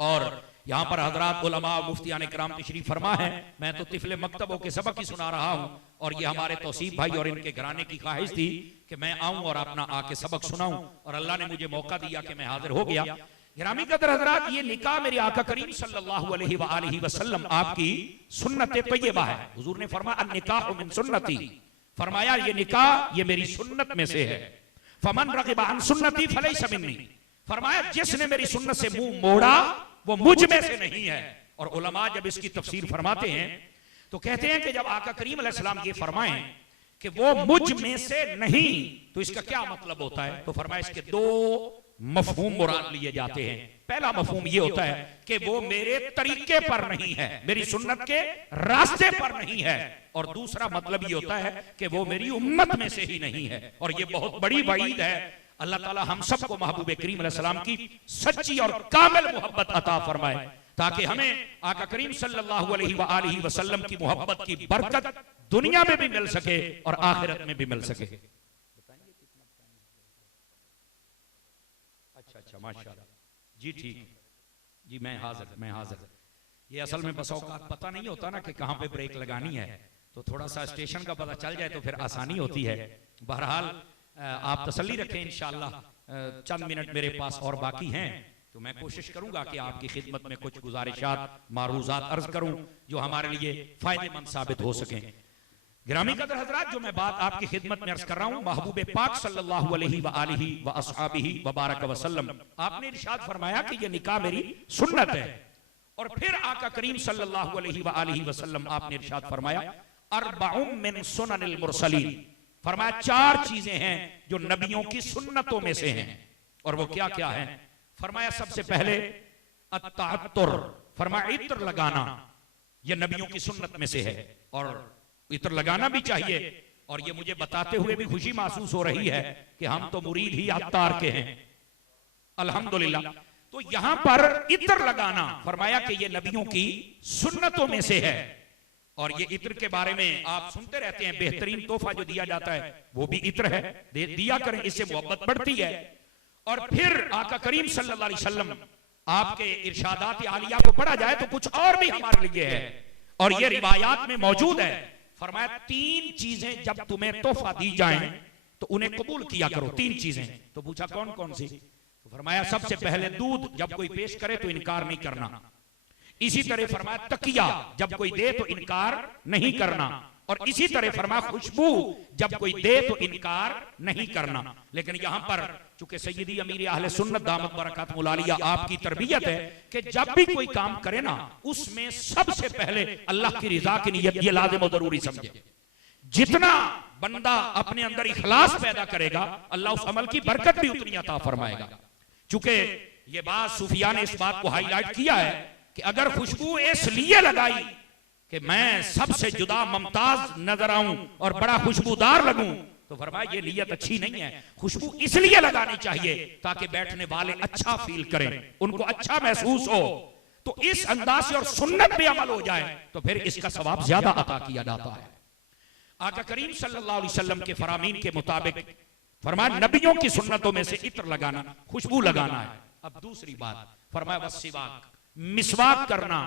और यहाँ पर हजरात उलमा मुफ्तियान किराम तशरीफ फरमा है। मैं तो तिफले मकतबों के सबक ही सुना रहा हूँ, और ये हमारे तौसीफ भाई और इनके घराने की ख्वाहिश थी कि मैं आऊं और अपना आके सबक सुनाऊं, और अल्लाह ने मुझे मौका दिया कि मैं हाजिर हो गया। गिरामी कदर हजरात, ये निकाह मेरे आका करीम सल्लल्लाहु अलैहि वसल्लम आपकी सुन्नत तय्यबा है। हुजूर ने फरमाया अन्निकाह मिन सुन्नती, फरमाया ये निकाह ये मेरी सुन्नत में से है। फमन रगिबा अन सुन्नती फलैसा मिन्नी, फरमाया जिसने मेरी सुन्नत से मुंह मोड़ा वो मुझ में से नहीं है। और उलमा जब इसकी तफसीर फरमाते हैं तो कहते हैं कि जब आका करीम अलैहिस्सलाम ये फरमाएं कि वो मुझ में से नहीं, तो इसका क्या मतलब होता है? तो फरमाया इसके दो मफहूम मुराद लिए जाते हैं। पहला मफहूम ये होता है कि वो मेरे तरीके पर नहीं है, मेरी सुन्नत के रास्ते पर नहीं है, और दूसरा मतलब ये होता है कि वो मेरी उम्मत में से ही नहीं है। और ये बहुत बड़ी वईद है। अल्लाह ताला हम सबको महबूब करीम अलैहिस्सलाम की सच्ची और कामिल मोहब्बत अता फरमाए, ताकि हमें आका करीम सल्लल्लाहु अलैहि वसल्लम की मोहब्बत की बरकत दुनिया में भी मिल सके और आखिरत में भी मिल सके। अच्छा माशाल्लाह जी, ठीक जी, मैं हाजिर। ये असल में बस औकात पता नहीं होता ना कि कहाँ पे ब्रेक लगानी है, तो थोड़ा सा स्टेशन का पता चल जाए तो फिर आसानी होती है। बहरहाल आप तसल्ली रखें, इंशाअल्लाह चंद मिनट मेरे पास और बाकी हैं, तो मैं कोशिश करूंगा कि आपकी खिदमत में कुछ गुजारिशात मारूजात अर्ज करूं जो हमारे लिए फायदेमंद साबित हो सकें। गिरामी कदर हजरात, जो मैं बात आपकी खिदमत में अर्ज कर रहा हूं, महबूब पाक सल्लल्लाहु अलैहि व अस्हाबिही व बारक वसल्लम, आपने इरशाद फरमाया कि ये निकाह मेरी सुन्नत है। और फिर आका करीम सल्लल्लाहु अलैहि वसल्लम आपने इरशाद फरमाया अरबउम मिन सुननिल मुरसलीन, फरमाया चार चीजें हैं जो नबियों की सुन्नतों में से हैं। और वो क्या क्या है? फरमाया सबसे पहले अत्तअत्तुर, फरमाया इत्र लगाना, ये नबियों की सुन्नत में से है और इत्र लगाना भी चाहिए। और ये मुझे बताते हुए भी खुशी महसूस हो रही है कि हम तो मुरीद ही अत्तार के हैं, अल्हम्दुलिल्लाह। तो यहां पर इत्र लगाना फरमाया कि ये नबियों की सुन्नतों में से है। और ये इत्र के बारे में आप सुनते रहते हैं, बेहतरीन तोहफा जो दिया जाता है वो भी इत्र है, दिया करें, इससे मोहब्बत बढ़ती है। और फिर आका करीम सल्लल्लाहु अलैहि वसल्लम आपके इरशादात आलिया को पढ़ा जाए तो कुछ और भी हमारे लिए है, और ये रिवायात में मौजूद है। फरमाया तीन चीजें जब तुम्हें तोहफा दी जाएं तो उन्हें कबूल किया करो, तीन चीजें। तो पूछा कौन कौन सी? तो फरमाया सबसे पहले दूध, जब कोई पेश करे तो इनकार नहीं करना। इसी तरह फरमाया तकिया, जब कोई दे तो इनकार नहीं करना। और इसी तरह फरमाया खुशबू, जब कोई दे तो इनकार नहीं करना। लेकिन यहां पर चूंकि सैयदी अमीर अहले सुन्नत दामत बरकातुहुल आलिया आपकी तरबियत है कि जब भी कोई काम करे ना, उसमें सबसे पहले अल्लाह की रिजा की नियत ये लाजिम और जरूरी समझे। जितना बंदा अपने अंदर इखलास पैदा करेगा, अल्लाह उस अमल की बरकत भी उतनी अता फरमाएगा। चूंकि ये बात सूफिया ने इस बात को हाईलाइट किया है कि अगर खुशबू इसलिए लगाई कि मैं सबसे जुदा मुमताज नजर आऊं और बड़ा खुशबूदार लगूं, तो फरमाया ये नियत अच्छी नहीं है। खुशबू इसलिए लगानी चाहिए ताकि बैठने वाले अच्छा फील करें, उनको अच्छा महसूस हो। तो इस अंदाज से और सुन्नत पे अमल हो जाए तो फिर इसका सवाब ज्यादा अता किया जाता है। आका करीम सल्लल्लाहु अलैहि वसल्लम के फरामीन के मुताबिक फरमाया नबियों की सुन्नतों में से इत्र लगाना, खुशबू लगाना है। अब दूसरी बात फरमाया वस्सिवाक, मिसवाक करना,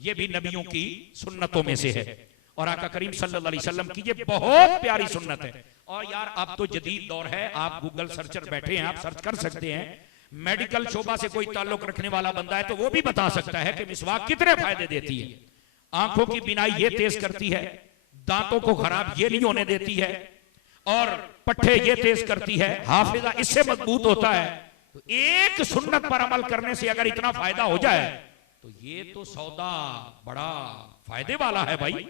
यह भी नबियों की सुन्नतों में से है। और आका करीम सल्लल्लाहु अलैहि वसल्लम की ये बहुत प्यारी सुन्नत है। और यार अब तो जदीद दौर है, आप गूगल सर्चर बैठे हैं, आप सर्च कर सकते हैं। मेडिकल शोबा से कोई ताल्लुक रखने वाला बंदा है तो वो भी बता सकता है कि मिसवाक कितने फायदे देती है। आंखों की बीनाई ये तेज करती है, दांतों को खराब ये नहीं होने देती है, और पट्टे ये तेज करती है, हाफिजा इससे मजबूत होता है। तो एक सुन्नत पर अमल करने से अगर इतना फायदा हो जाए तो ये तो सौदा बड़ा फायदे वाला है भाई।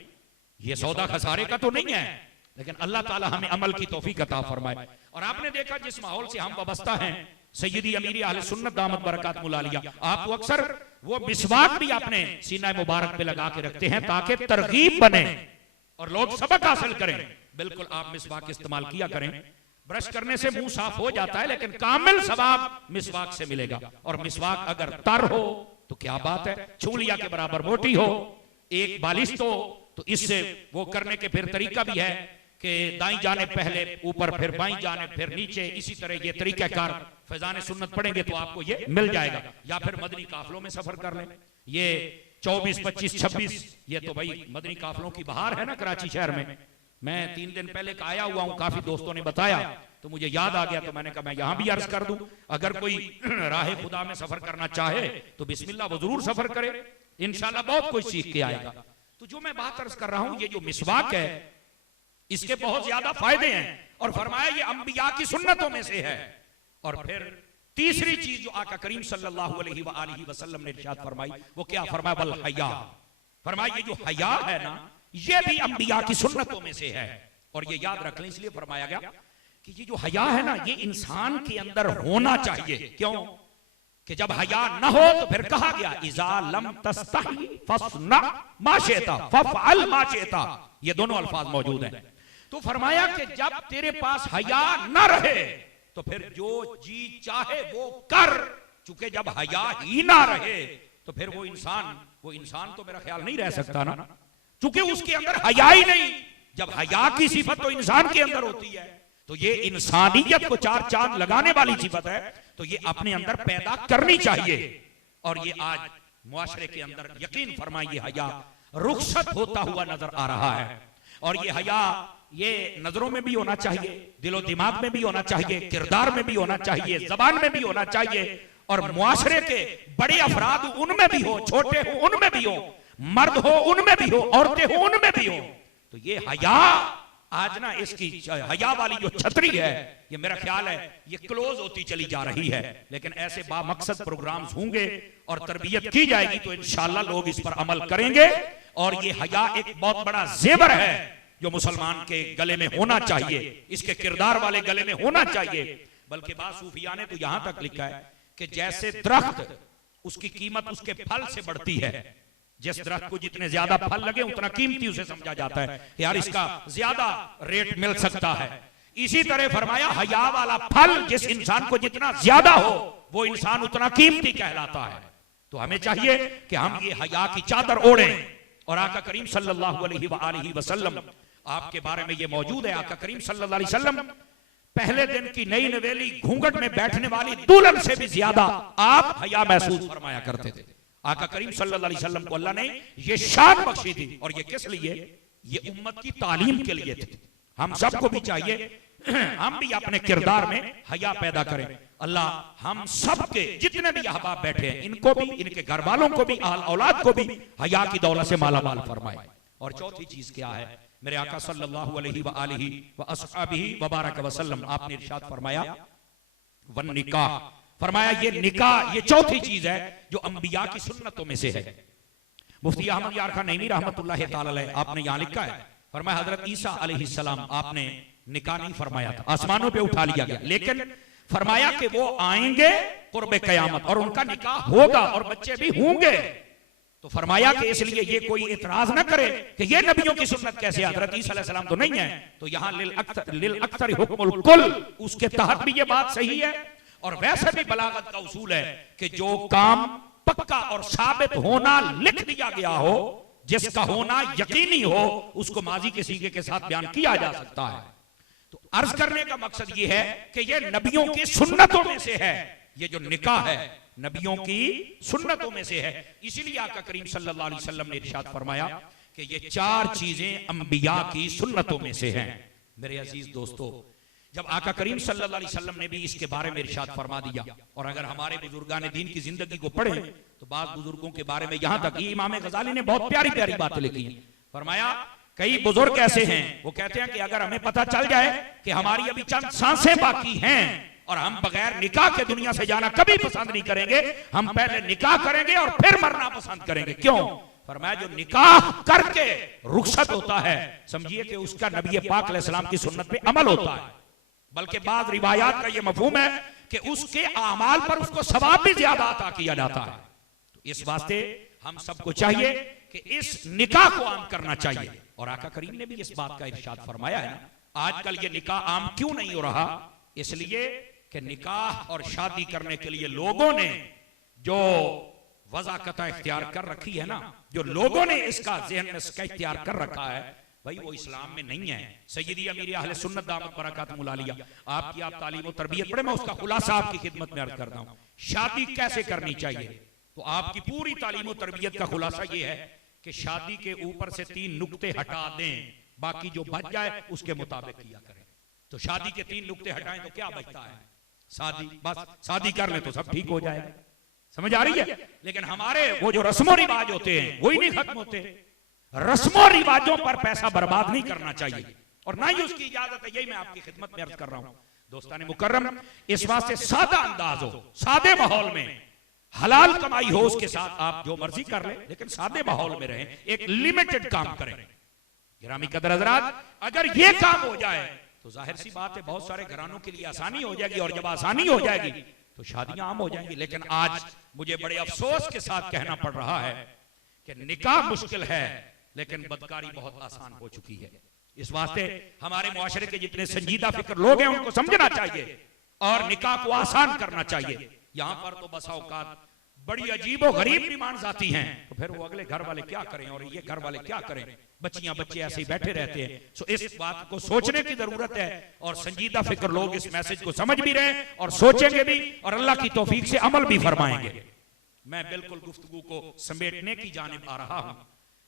ये सौदा खसारे का तो नहीं है, लेकिन अल्लाह ताला हमें अमल की तौफीक अता फरमाए। और आपने देखा जिस माहौल से हम वाबस्ता हैं, सय्यदी अमीरी अहले सुन्नत दामत बरकात मुलालिया, आप तो अक्सर वो मिसवाक भी आपने सीना मुबारक पे लगा के रखते हैं ताकि तरगीब बने और लोग सबक हासिल करें। बिल्कुल आप मिसवाक इस्तेमाल किया करें। ब्रश करने से मुंह साफ हो जाता है, लेकिन कामिल सवाब मिसवाक से मिलेगा। और मिसवाक अगर तर हो तो क्या बात है, चूलिया के बराबर मोटी हो, एक बालिश तो इससे वो करने के फिर तरीका भी है कि दाईं जाने पहले ऊपर, फिर बाईं जाने फिर नीचे, इसी तरह ये तरीकाकार फैजान सुन्नत पढ़ेंगे तो आपको ये मिल जाएगा। या फिर मदनी काफिलों में सफर कर लें, ये 24, 25, 26 ये तो भाई मदनी काफिलों की बहार है ना कराची शहर में। मैं 3 दिन पहले का आया हुआ हूं, काफी दोस्तों ने बताया तो मुझे याद आ गया, तो मैंने कहा मैं यहां भी अर्ज कर दूं, अगर कोई राह खुदा में सफर करना चाहे तो बिस्मिल्लाह वो जरूर सफर करे, इंशाल्लाह बहुत कुछ सीख के आएगा। तो जो मैं बात अर्ज कर रहा हूं, ये जो मिसवाक है इसके बहुत ज्यादा फायदे हैं। और फरमाया ये अंबिया की सुन्नतों में से है। और फिर तीसरी चीज जो आका करीम सल्लल्लाहु अलैहि वसल्लम ने इरशाद फरमाई, वो क्या फरमाया, वल हया। फरमाया ये जो हया है ना, ये भी अंबिया की सुन्नतों में से है। और ये याद रख लें, इसलिए फरमाया गया कि ये जो हया है ना, ये इंसान के अंदर होना चाहिए। क्यों कि जब हया न हो तो फिर कहा गया इज़ा लम तस्तही फस्ना मा शिता फफअल मा शिता, ये दोनों अल्फाज मौजूद हैं। तो फरमाया कि जब तेरे पास हया न रहे तो फिर जो जी चाहे वो कर। चूंकि जब हया ही ना रहे तो फिर वो इंसान तो मेरा ख्याल नहीं रह सकता ना, चूंकि उसके अंदर हया ही नहीं। जब हया की सिफत तो इंसान के अंदर होती है, तो ये इंसानियत को 4 चांद लगाने वाली सिफत है, तो ये अपने अंदर पैदा करनी चाहिए। और ये आज मुआशरे के अंदर यकीन फरमाइए हया रुखसत होता हुआ नजर आ रहा है। और ये हया ये नजरों में भी होना चाहिए, दिलो दिमाग में भी होना चाहिए, किरदार में भी होना चाहिए, जबान में भी होना चाहिए। और मुआशरे के बड़े अफराद उनमें भी हो, छोटे हो उनमें भी हो, मर्द हो उनमें भी हो, औरतें हो उनमें भी हो। तो ये हया आज ना, इसकी हया वाली जो छतरी है, ये मेरा ख्याल है ये क्लोज होती चली जा रही है। लेकिन ऐसे बामकसद प्रोग्राम्स होंगे और तरबियत की जाएगी तो इंशाअल्लाह लोग इस पर अमल करेंगे। और ये हया एक बहुत बड़ा जेवर है जो मुसलमान के गले में होना चाहिए, इसके किरदार वाले गले में होना चाहिए। बल्कि बाद सूफिया ने तो यहां तक लिखा है कि जैसे दरख्त उसकी कीमत उसके फल से बढ़ती है, जिस दरख्त को जितने ज्यादा फल लगे उतना कीमती उसे समझा जाता है कि यार इसका ज्यादा रेट मिल सकता है। इसी तरह फरमाया हया वाला फल जिस इंसान को जितना ज्यादा हो वो इंसान उतना कीमती कहलाता है। तो हमें चाहिए कि हम ये हया की चादर ओढ़ें। और आका करीम सल्लल्लाहु अलैहि वसल्लम आपके बारे में ये मौजूद है, आका करीम सल्लल्लाहु अलैहि वसल्लम पहले दिन की नई नवेली घूंघट में बैठने वाली दुल्हन से भी ज्यादा आप हया महसूस फरमाया करते थे। आका करीम सल्लल्लाहु अलैहि वसल्लम को अल्लाह ने ये शान बख्शी थी। और ये किस लिए, ये उम्मत की तालीम के लिए थी। हम सबको भी चाहिए हम भी अपने किरदार में हया पैदा करें। अल्लाह हम सबके जितने भी अहबाब बैठे हैं इनको भी, इनके घर वालों को भी, अहल औलाद को भी हया की दौलत से माला माल फरमाए। और चौथी चीज क्या है, मेरे आका सल्लल्लाहु अलैहि व आलिहि व अस्हाबिही व बारक वसल्लम आपने इरशाद फरमाया वन निकाह, फरमाया ये निकाह ये चौथी चीज है जो अंबिया की सुन्नतों में से है। मुफ्ती अहमद यार खान नईमी रहमतुल्लाह तआला अलैह आपने यहां लिखा है, फरमाया हजरत ईसा अलैहिस्सलाम आपने निकाह नहीं फरमाया था, आसमानों पे उठा लिया गया, लेकिन फरमाया कि वो आएंगे कुर्बे कयामत और उनका निकाह होगा और बच्चे भी होंगे। तो फरमाया कि इसलिए ये कोई इतराज ना करे कि ये नबियों की सुन्नत कैसे, हजरत ईसा अलैहिस्सलाम तो नहीं है, तो यहाँ लिल अक्सर हुक्मुल कुल, उसके तहत भी ये बात सही है। और वैसे भी बलागत का उसूल है कि जो काम पक्का और साबित होना लिख दिया गया हो, जिसका होना यकीनी हो, उसको माजी के सीगे के साथ बयान किया जा सकता है। तो अर्ज करने का मकसद ये है कि ये नबियों की सुन्नतों में से है, ये जो निकाह है नबियों की सुन्नतों में से है। इसीलिए आका करीम सल्लल्लाहु अलैहि वसल्लम ने इरशाद फरमाया कि ये 4 चीजें अंबिया की सुन्नतों में से हैं। मेरे अजीज दोस्तों, जब आका करीम सल्लल्लाहु अलैहि वसल्लम ने भी इसके बारे में इरशाद फरमा दिया, और अगर हमारे बुजुर्गान दीन की जिंदगी को पढ़ें तो बाद बुजुर्गों के बारे में यहां तक इमाम गजाली ने बहुत प्यारी प्यारी बातें लिखी हैं। फरमाया कई बुजुर्ग ऐसे हैं वो कहते हैं कि अगर हमें पता चल जाए कि हमारी अभी चंद सांसें बाकी हैं और हम बगैर निकाह के दुनिया से जाना कभी पसंद नहीं करेंगे, हम पहले निकाह करेंगे और फिर मरना पसंद करेंगे। क्यों? फरमाया जो निकाह करके रुखसत होता है, समझिए कि उसका नबी पाक अलैहिस्सलाम की सुन्नत पे अमल होता है। बल्कि बाद रिवायात का यह मफहूम है कि उसके आमाल पर उसको सवाब भी ज्यादा अता किया जाता है। तो इस वास्ते हम सबको चाहिए कि इस निकाह को आम करना चाहिए। और आका करीम ने भी इस बात का इरशाद फरमाया है ना, आजकल ये निकाह आम क्यों नहीं हो रहा? इसलिए कि निकाह और शादी करने के लिए लोगों ने जो वज़ाकत इख्तियार कर रखी है ना, जो लोगों ने इसका ज़हन में इसका इख्तियार कर रखा है, भाई वो इस्लाम में नहीं है। सय्यदी अमीर अहले सुन्नत दामत बरकातुहुल आलिया आपकी आप तालीम और तरबियत पढ़े, मैं उसका खुलासा आपकी खिदमत में अर्ज करता हूँ। शादी कैसे करनी चाहिए, तो आपकी पूरी तालीम और तरबियत का खुलासा ये है कि शादी के ऊपर से 3 नुक्ते हटा दें, बाकी जो बच जाए उसके मुताबिक किया करें। तो शादी के 3 नुक्ते हटाएं तो क्या बचता है? शादी, बस शादी कर ले तो सब ठीक हो जाएगा। समझ आ रही है? लेकिन हमारे वो जो रस्मों रिवाज होते हैं वही नहीं खत्म होते। रस्मों रिवाजों पर पैसा बर्बाद नहीं करना चाहिए और ना ही उसकी इजाजत है। यही मैं आपकी खिदमत में अर्ज कर रहा हूं। दोस्तान मुकर्रम, इस वास्ते सादा अंदाज हो, सादे माहौल में हलाल कमाई हो, उसके साथ आप जो मर्जी कर ले, लेकिन सादे माहौल में रहें, एक लिमिटेड काम करें। गिरामी कदर हज़रात, अगर ये काम हो जाए तो जाहिर सी बात है बहुत सारे घरानों के लिए आसानी हो जाएगी, और जब आसानी हो जाएगी तो शादियां आम हो जाएंगी। लेकिन आज मुझे बड़े अफसोस के साथ कहना पड़ रहा है कि निकाह मुश्किल है लेकिन बदकारी बहुत आसान हो चुकी है। इस वास्ते हमारे मुआशरे के जितने संजीदा फिक्र लोग हैं उनको समझना चाहिए और निकाह को आसान करना चाहिए। यहां पर तो बसा औकात बड़ी अजीब और गरीब डिमांड्स आती हैं, तो फिर वो अगले घर वाले क्या करें और ये घर वाले क्या करें, बच्चियां बच्चे ऐसे ही बैठे रहते हैं। सो इस बात को सोचने की जरूरत है और संजीदा फिक्र लोग इस मैसेज को समझ भी रहे और सोचेंगे भी और अल्लाह की तौफीक से अमल भी फरमाएंगे। मैं बिल्कुल गुफ्तगू को समेटने की जानिब आ रहा हूं।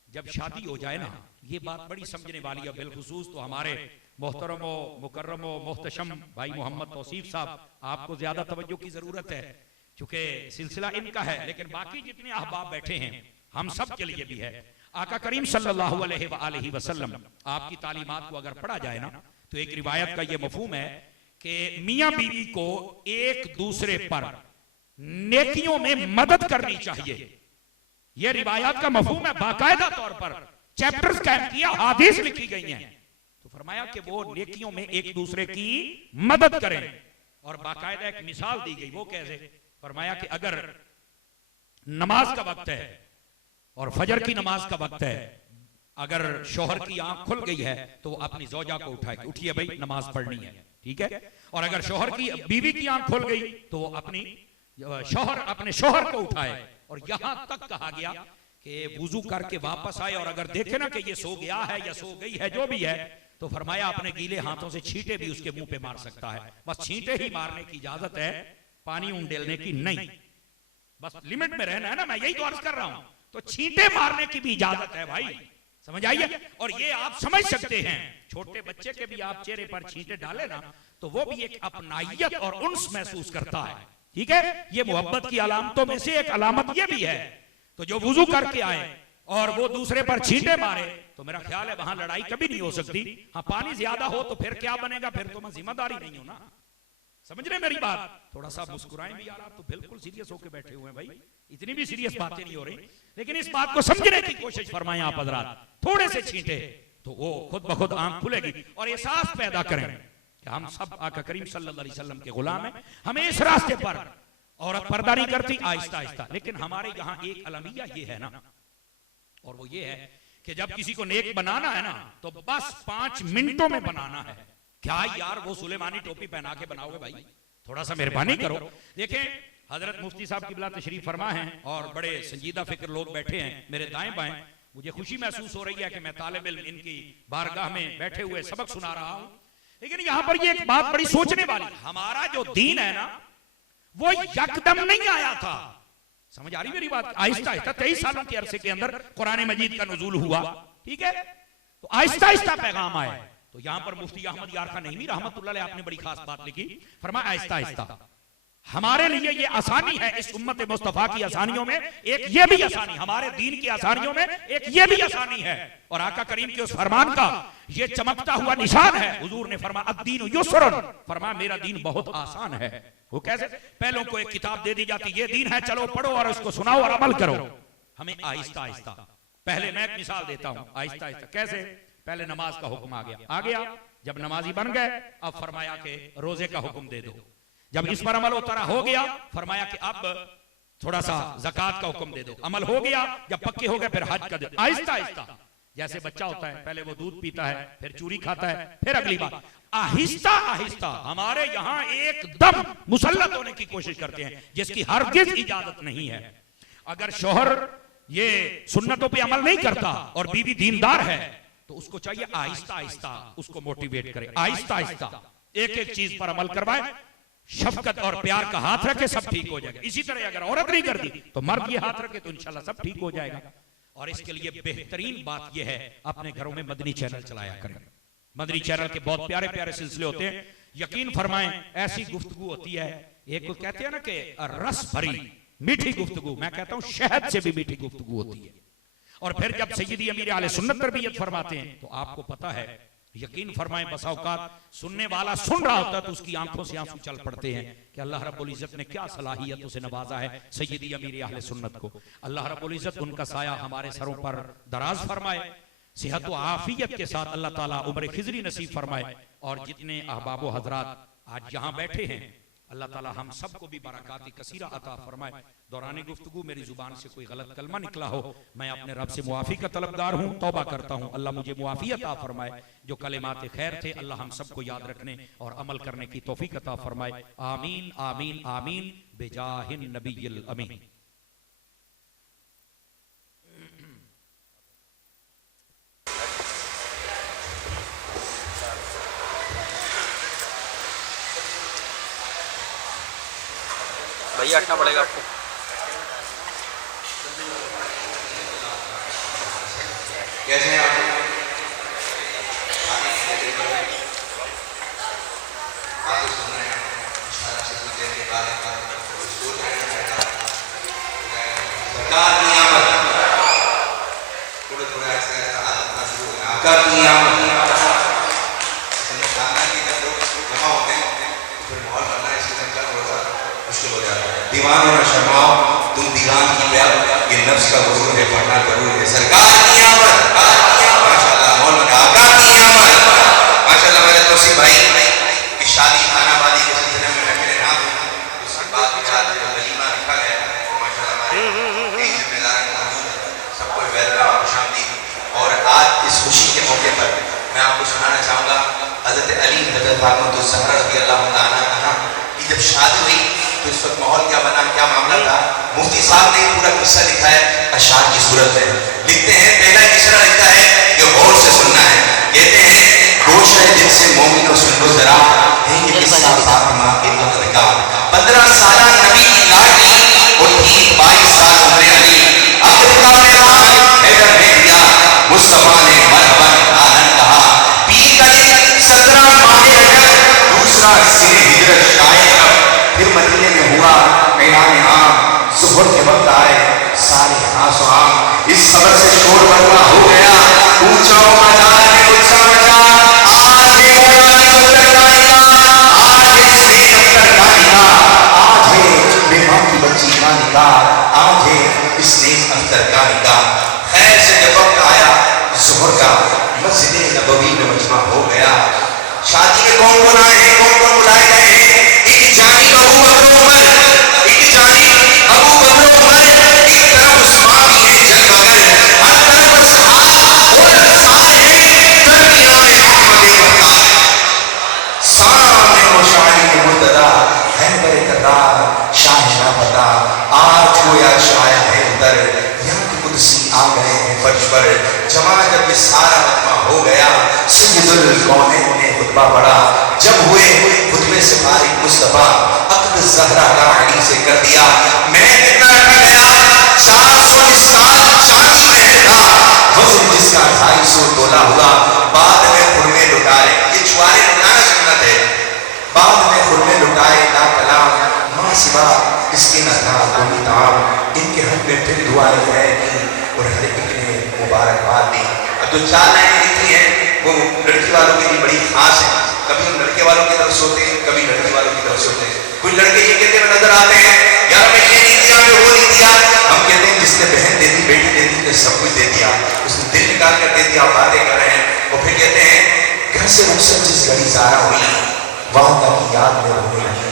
जब शादी हो जाए ना, ये बात बड़ी समझने वाली है, बिलखुसूस तो हमारे मोहतरम मुकर्रम मोहतशम भाई मोहम्मद तौसीफ साहब, आपको ज्यादा तवज्जो की जरूरत है चूंकि सिलसिला इनका है, लेकिन बाकी जितने अहबाब बैठे हैं हम सब के लिए भी है। आका करीम सल्लल्लाहु अलैहि वसल्लम आपकी तालीमात को अगर पढ़ा जाए ना, तो एक रिवायत का ये मफहूम है कि मियां बीवी को एक दूसरे पर नेकियों में मदद करनी चाहिए। यह रिवायत का मफहूम है, बाकायदा तौर पर चैप्टर्स कायम किया, हदीस लिखी गई हैं। तो फरमाया कि वो नेकियों में एक दूसरे की मदद करें और बाकायदा एक मिसाल दी गई। वो कैसे? फरमाया कि अगर नमाज का वक्त है और फजर की नमाज का वक्त है, अगर शौहर की आंख खुल गई है तो वो अपनी ज़ौजा को उठाए, उठिए भाई नमाज पढ़नी है, ठीक है। और अगर शौहर की बीवी की आंख खुल गई तो वो अपनी शौहर अपने शौहर को उठाए। और यहां तक कहा गया कि वुजू करके वापस आए और अगर देखे ना कि ये सो गया है या सो गई है, जो भी है, तो फरमाया अपने गीले हाथों से छींटे भी उसके मुंह पे मार सकता है। बस छींटे ही मारने की इजाजत है, पानी उंडेलने की नहीं। बस लिमिट में रहना है ना, मैं यही तो अर्ज कर रहा हूं। तो छींटे मारने की भी इजाजत है भाई, समझ आइए। और ये आप समझ सकते हैं, छोटे बच्चे के भी आप चेहरे पर छींटे डाले ना तो वो भी एक अपनाइयत और उन्स महसूस करता है, ठीक है। ये मोहब्बत की अलामतों में से एक अलामत ये भी है। तो जो वुजू करके आए और वो दूसरे पर छींटे मारे तो मेरा ख्याल है वहां लड़ाई कभी नहीं हो सकती। हाँ, पानी ज्यादा हो तो फिर क्या बनेगा, फिर तो मैं जिम्मेदारी नहीं हूं ना। समझ रहे मेरी बात? थोड़ा सा मुस्कुराएं भी यार, आप तो बिल्कुल सीरियस होकर बैठे हुए हैं भाई, इतनी भी सीरियस बातें नहीं हो रही। लेकिन इस बात को समझने की कोशिश फरमाएं आप हज़रात। थोड़े से छींटे तो वो खुद ब खुद आंख खुलेगी और एहसास पैदा करें कि हम सब आका करीम सल्लल्लाहु अलैहि वसल्लम के गुलाम हैं। हमें इस रास्ते पर औरत पर्दा नहीं करती, आहिस्ता आहिस्ता। लेकिन हमारे यहाँ एक अलमिया ये है ना और वो ये है कि जब किसी को नेक बनाना है ना तो बस 5 मिनटों में बनाना है। क्या यार वो सुलेमानी टोपी पहना के बनाओगे भाई, थोड़ा सा मेहरबानी करो। देखें हजरत मुफ्ती साहब की बिला तशरीफ फरमा है और बड़े संजीदा फिक्र लोग बैठे हैं मेरे दाएं बाएं। मुझे खुशी महसूस हो रही है कि मैं तालिब इल्म इनकी बारगाह में बैठे हुए सबक सुना रहा हूं। लेकिन यहां पर ये एक बात बड़ी सोचने वाली, हमारा जो दीन है ना वो यकदम नहीं आया था। समझ आ रही मेरी बात? आहिस्ता आहिस्ता 23 सालों के अरसे के अंदर कुरान मजीद का नुज़ूल हुआ, ठीक है, तो आहिस्ता आहिस्ता पैगाम आए। तो यहां पर मुफ्ती अहमद यार खान नईमी रहमतुल्लाह अलैह आपने बड़ी खास बात लिखी, फरमाया आहिस्ता आहिस्ता। हमारे लिए ये आसानी है, इस उम्मत मुस्तफा की आसानियों में एक ये भी आसानी, हमारे दीन की आसानियों में एक ये भी आसानी है। और आका करीम के उस फरमान का ये चमकता हुआ निशान है। हुजूर ने फरमाया अद्दीन युस्रुन, फरमाया मेरा दीन बहुत आसान है। वो कैसे? पहलों को एक किताब दे दी जाती, ये दीन है, चलो पढ़ो और उसको सुनाओ और अमल करो। हमें आहिस्ता आहिस्ता, पहले मैं एक मिसाल देता हूं, आहिस्ता आहिस्ता कैसे? पहले नमाज का हुक्म आ गया, जब नमाजी बन गए अब फरमाया कि रोजे का हुक्म दे दो। जब इस पर अमल होता हो गया फरमाया कि अब थोड़ा सा ज़कात का हुक्म दे दो। अमल हो गया, जब पक्के हो गए फिर हज का दे। आहिस्ता आहिस्ता, जैसे बच्चा होता है पहले वो दूध पीता है, फिर चूरी खाता है, फिर अगली बात, आहिस्ता आहिस्ता। हमारे यहाँ एकदम मुसल्लत होने की कोशिश करते हैं जिसकी हरगिज इजाजत नहीं है। अगर शोहर ये सुन्नतों पे अमल नहीं करता और बीवी दीनदार है तो उसको चाहिए आहिस्ता आहिस्ता उसको मोटिवेट करे, आहिस्ता आहिस्ता एक एक चीज पर अमल करवाए, शफकत और प्यार का हाथ रखे, सब ठीक हो जाएगा। इसी तरह अगर औरत नहीं करती तो मर्द ये हाथ रखे तो इंशाल्लाह सब ठीक हो जाएगा। और इसके लिए बेहतरीन बात यह है अपने घरों में मदनी चैनल चलाया करें। मदनी चैनल के बहुत प्यारे प्यारे सिलसिले होते हैं, यकीन फरमाएं ऐसी गुफ्तगू होती है। एक को कहते हैं ना कि रस भरी मीठी गुफ्तगू, मैं कहता हूं शहद से भी मीठी गुफ्तगू होती है। और फिर जब सय्यदी अमीर आले सुन्नत तरबियत फरमाते हैं तो आपको पता है, यकीन फरमाएं बसा औकात सुनने वाला सुन रहा होता है तो उसकी आंखों से आंसू चल पड़ते हैं कि अल्लाह रब्बुल इज्जत ने क्या सलाहियतों से नवाजा है सय्यदी अमीर अहले सुन्नत को। अल्लाह रब्बुल इज्जत उनका साया हमारे सरों पर दराज फरमाए, सेहत व आफियत के साथ अल्लाह ताला उम्र खिजरी नसीब फरमाए। और जितने अहबाब व हजरात आज यहाँ बैठे हैं अल्लाह ताला हम सबको भी बरकात कसीरा अता फरमाए। दौरान गुफ्तगू मेरी जुबान से कोई गलत कलमा निकला हो, मैं अपने रब से मुआफ़ी का तलबगार हूँ, तौबा करता हूँ, अल्लाह मुझे मुआफ़ी अता फरमाए। जो कलिमात खैर थे अल्लाह हम सबको याद रखने और अमल करने की तौफीक अता फरमाए। आमीन आमीन आमीन बेजाहिन नबील अमीन। भैया हटना पड़ेगा आपको। कैसे हैं आप? आप सुन रहे हैं इशारा से कुछ देर के बाद सोच रहे हैं सरकार की आमद, थोड़ा थोड़ा ऐसा आदत शुरू हो गया। सरकार की आमद खाना की जब लोग जमा होते हैं तो फिर माहौल बनना है, इसके अंदर थोड़ा सा मुश्किल हो जाता है। दीवान और शर्माओ तुम दीवान की प्यार, ये नफ्स का गुरूर है, पढ़ना जरूर है। सरकार की आमद, माशाल्लाह, मौलाना आका की आमद, माशाल्लाह। मेरे तौसीफ भाई की शादी खानाबादी के सिलसिले में मैं मेरे नाम उसके बाद वलीमा रखा गया, माशाल्लाह हमारे जिम्मेदार मौजूद सबको वेलकम खुशामदीद। और आज इस खुशी के मौके पर मैं आपको सुनाना चाहूँगा हज़रत अली हज़रत फातिमा ज़हरा रज़ियल्लाहु ताला अन्हा की जब शादी हुई तो इस वक्त माहौल क्या बना, क्या मामला था। मुफ्ती साहब ने पूरा किस्सा लिखा है अशार की सूरत में। लिखते हैं, पहला मिसरा लिखता है कि गौर से सुनना है। कहते हैं गोश है दिल से मोमिनो सुन लो जरा, है ये किस्सा फातिमा के अक़द का। 15 साल नबी की लाडली और थी 22 साल उम्र अली। अक़द का मेहमान हैदर ने दिया, मुस्तफा ने मरहबन आनंद कहा। पी गई 17 माह रजब, दूसरा सिरे हिजरत शायद। फिर मदीने में हुआ ऐलान आम, सुबह के वक्त आए सारे आंसू आम। इस खबर से शोर बरपा हो गया, ऊंचा मचान में ऊंचा मचा। आज है मौलाना अख्तर का निकाह, आज है सैयद अख्तर का निकाह, आज है मेहमान की बच्ची का निकाह, आज है सैयद अख्तर का निकाह। खैर से जब वक्त आया ज़ोहर का, मस्जिद नबवी में मजमा हो गया। शादी में कौन कौन आए हैं, कौन कौन बुलाए गए हैं? एक जानिब अबू बकर उमर, एक जानिब अबू बकर उमर, एक तरफ उस्मान भी है जल मगर, हर तरफ हैं फर्श पर। जमा जब ये सारा मजमा हो गया, सय्यदुल कौनैन ने खुतबा पढ़ा। जब हुए खुतबे से फारिग मुस्तफा, अक़द ज़हरा का अली से कर दिया। मैं कितना रखा गया? 400 मिस्काल चांदी में था, वज़न जिसका 250 तोला हुआ। बाद में खुरमे लुटाए, ये छुआरे लुटाना सुन्नत है। बाद में खुरमे लुटाए ला कलाम, माँ सिवा इसके न था कोई ताम। इनके हक में फिर दुआएं है की और हर एक ने मुबारकबाद दी। अब जो 4 लाइनें लिखी हैं वो लड़की वालों के लिए बड़ी खास है। कभी हम लड़के वालों की तरफ से होते हैं, कभी लड़की वालों की तरफ से होते हैं। कुछ लड़के ये कहते हुए नजर आते हैं, यार मैं ये नहीं दिया, मैं वो नहीं दिया। हम कहते हैं जिसने बहन दे दी, बेटी दे दी, ने सब कुछ दे दिया, उसने दिल निकाल कर दे दिया। बातें कर रहे हैं और फिर कहते हैं घर से रुखसत जिस घड़ी ज़ारा हुई, वहां की याद में रोने लगी।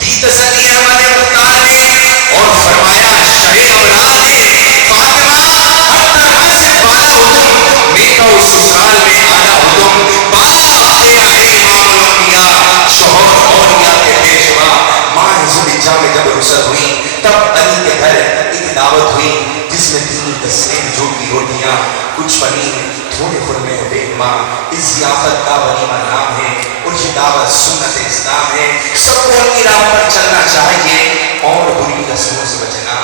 दी तसल्ली है हमारे मुख्तार ने और फरमाया शहे औलाद ने, फातिमा हर तरह से बाला हो तुम, मेरा उस ससुराल में आना हो तुम। बाप के आए इमामुल अंबिया, शोहर औलिया के पेशवा। माँ ज़ुलैजा में जब रुखसत हुई, तब अली के घर एक दावत हुई जिसमें 3 तस्लीम जो की रोटियां, कुछ पनीर, थोड़े खुरमे बेगमा। इस ज़ियाफ़त का वलीमा नाम है और ये दावत सुन्नत इस्लाम है। सबको उनकी राह पर चलना चाहिए और बुरी रस्मों से बचना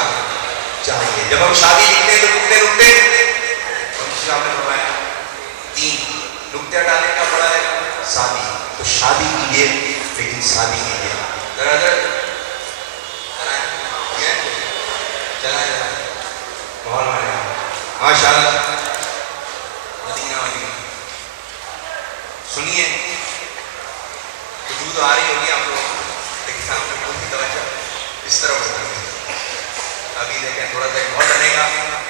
चाहिए। जब हम शादी लिखते हैं तो कितने नुक्ते? आपने फरमाया 3 नुक्ते डालने का बड़ा है शादी। तो शादी कीजिए, लेकिन शादी कीजिए जरा चला माहौल बनेगा माशाअल्लाह। सुनिए खुशबू तो आ रही होगी आप लोग, लेकिन सामने पूरी तवज्जो इस तरफ होगी। अभी देखें थोड़ा सा बहुत बनेगा।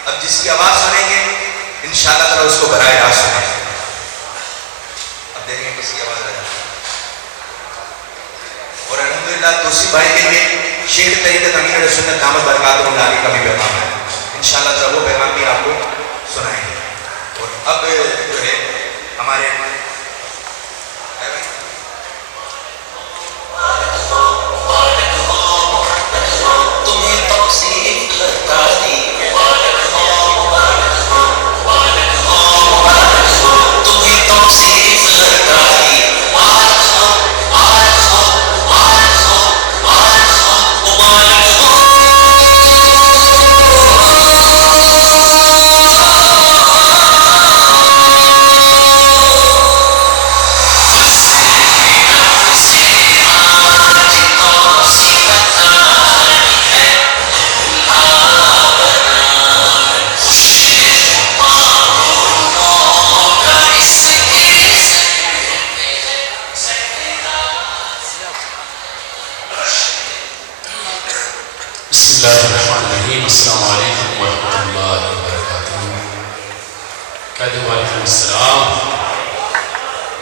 अब जिसकी आवाज़ सुनेंगे इंशाअल्लाह ताला उसको बराए रास्त सुनेंगे। अब देखेंगे किसकी आवाज़ आ जाए। और अल्हम्दुलिल्लाह तौसीफ भाई के लिए शेख तरीक़त अमीर सुन्नत दामत बरकातुहु आलिया का भी पैगाम है। इंशाअल्लाह ताला वो पैगाम भी आपको सुनाएंगे। और अब जो है हमारे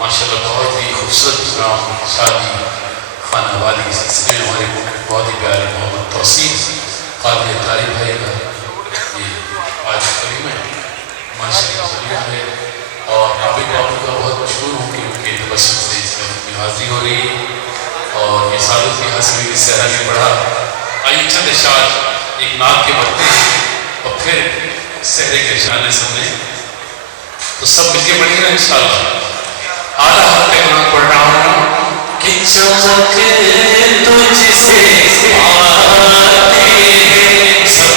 माशाल्लाह बहुत ही खूबसूरत प्रोग्राम शादी खाना वाली के सिलसिले में हमारे बहुत ही प्यारे मोहम्मद तौसीफ काबिल तारीफ भाई का ये आज करीम है माशाल्लाह है। और आबिद बाबू का बहुत मशहूर हूँ कि उनके तबस्सुम से इसमें हाजिरी हो रही है और ये सालों की हंसी सहरा भी पढ़ा। आइए चंद इशार एक नाक के बढ़ते हैं और फिर सहरे के इशारे सुनने, तो सब मिलके पढ़िएगा इंशाअल्लाह। आला हक नाक पढ़ रहा हूँ कि चमक तुझसे आते सब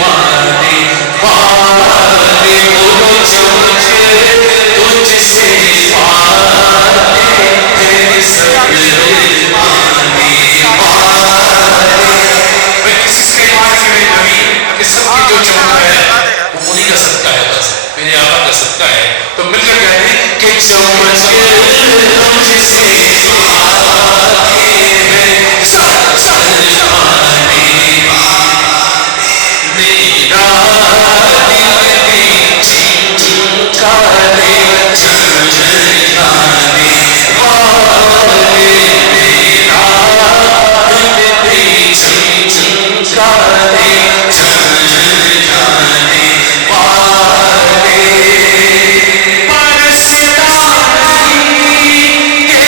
माने माने वो चमक तुझसे आते सब माने मैं किसके माने में नबी कि सबकी जो चमक है वो उन्हीं का सदका है, बस मेरे आका का सदका है। तो मिलकर कहते हैं कि चमक तुझसे आते सब माने मेरा दिल भी चिंकारे चमकाने वाले, मेरा दिल भी चिंकारे चमकाने वाले। परसता नहीं के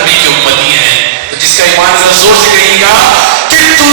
नबी की उम्मती हैं। तो जिसका ईमान जरा जोर से कहिएगा कि तू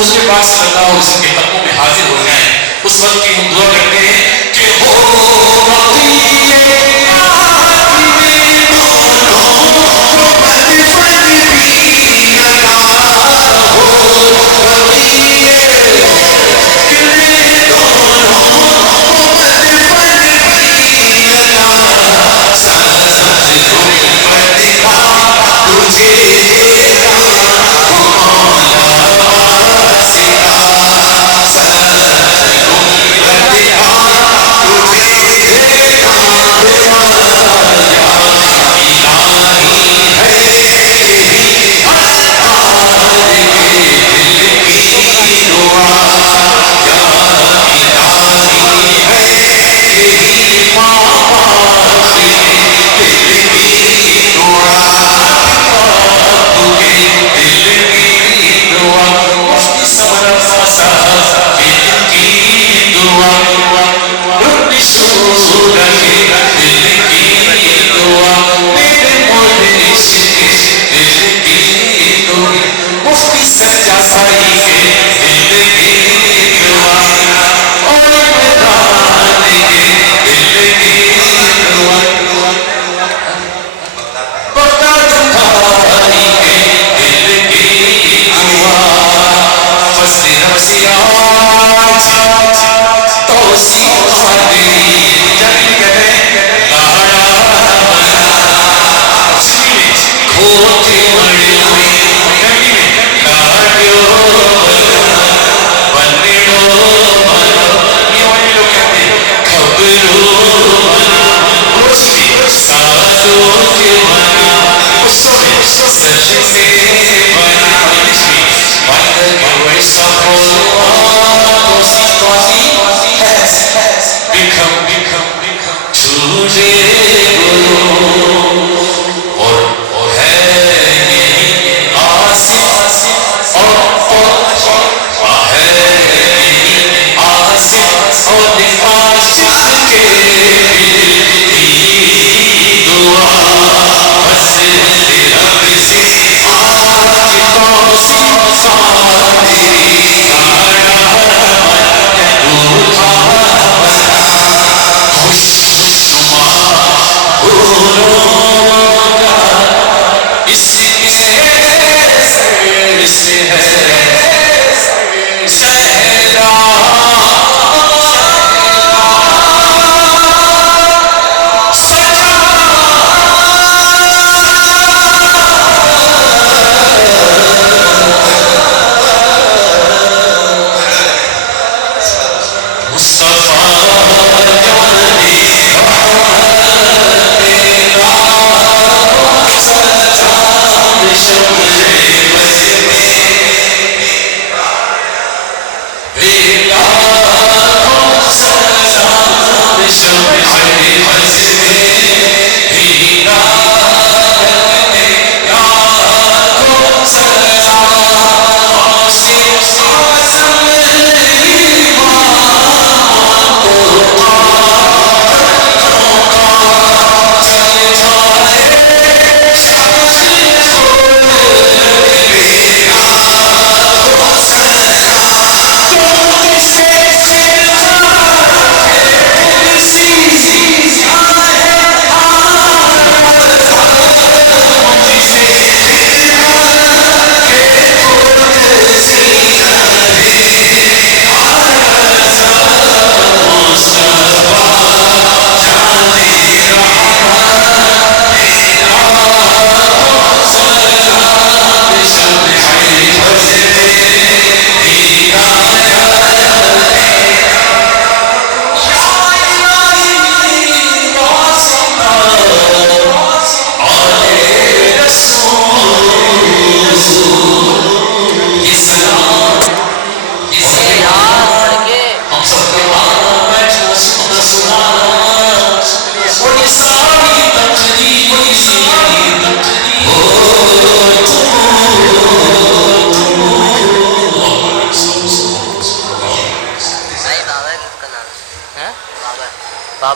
उसके पास सल्लल्लाहु अलैहि वसल्लम के कदमों में हाजिर हो जाए। उस वक्त की हम दुआ करते हैं कि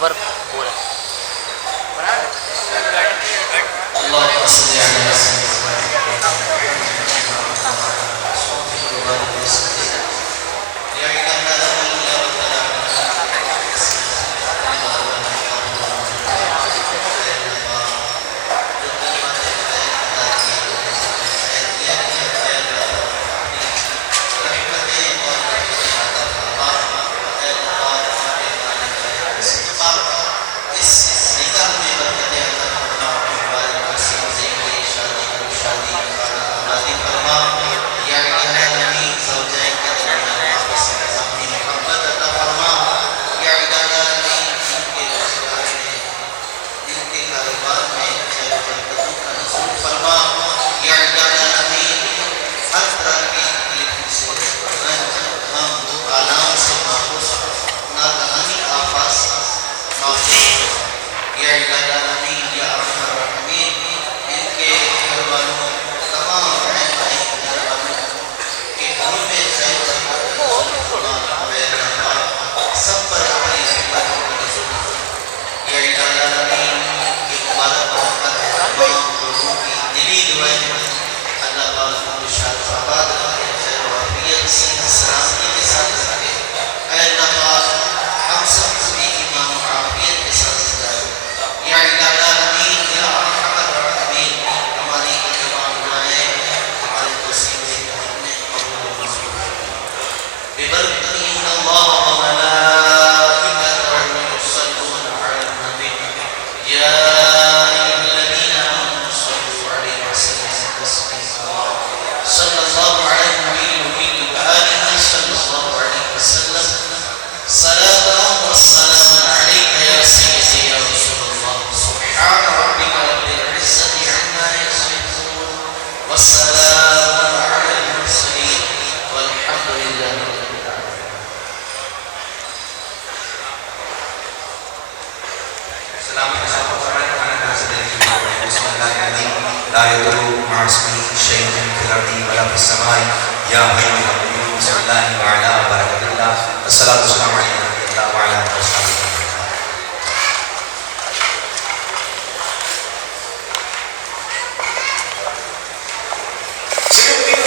बाबर बोल अस्सलाम वालेकुम।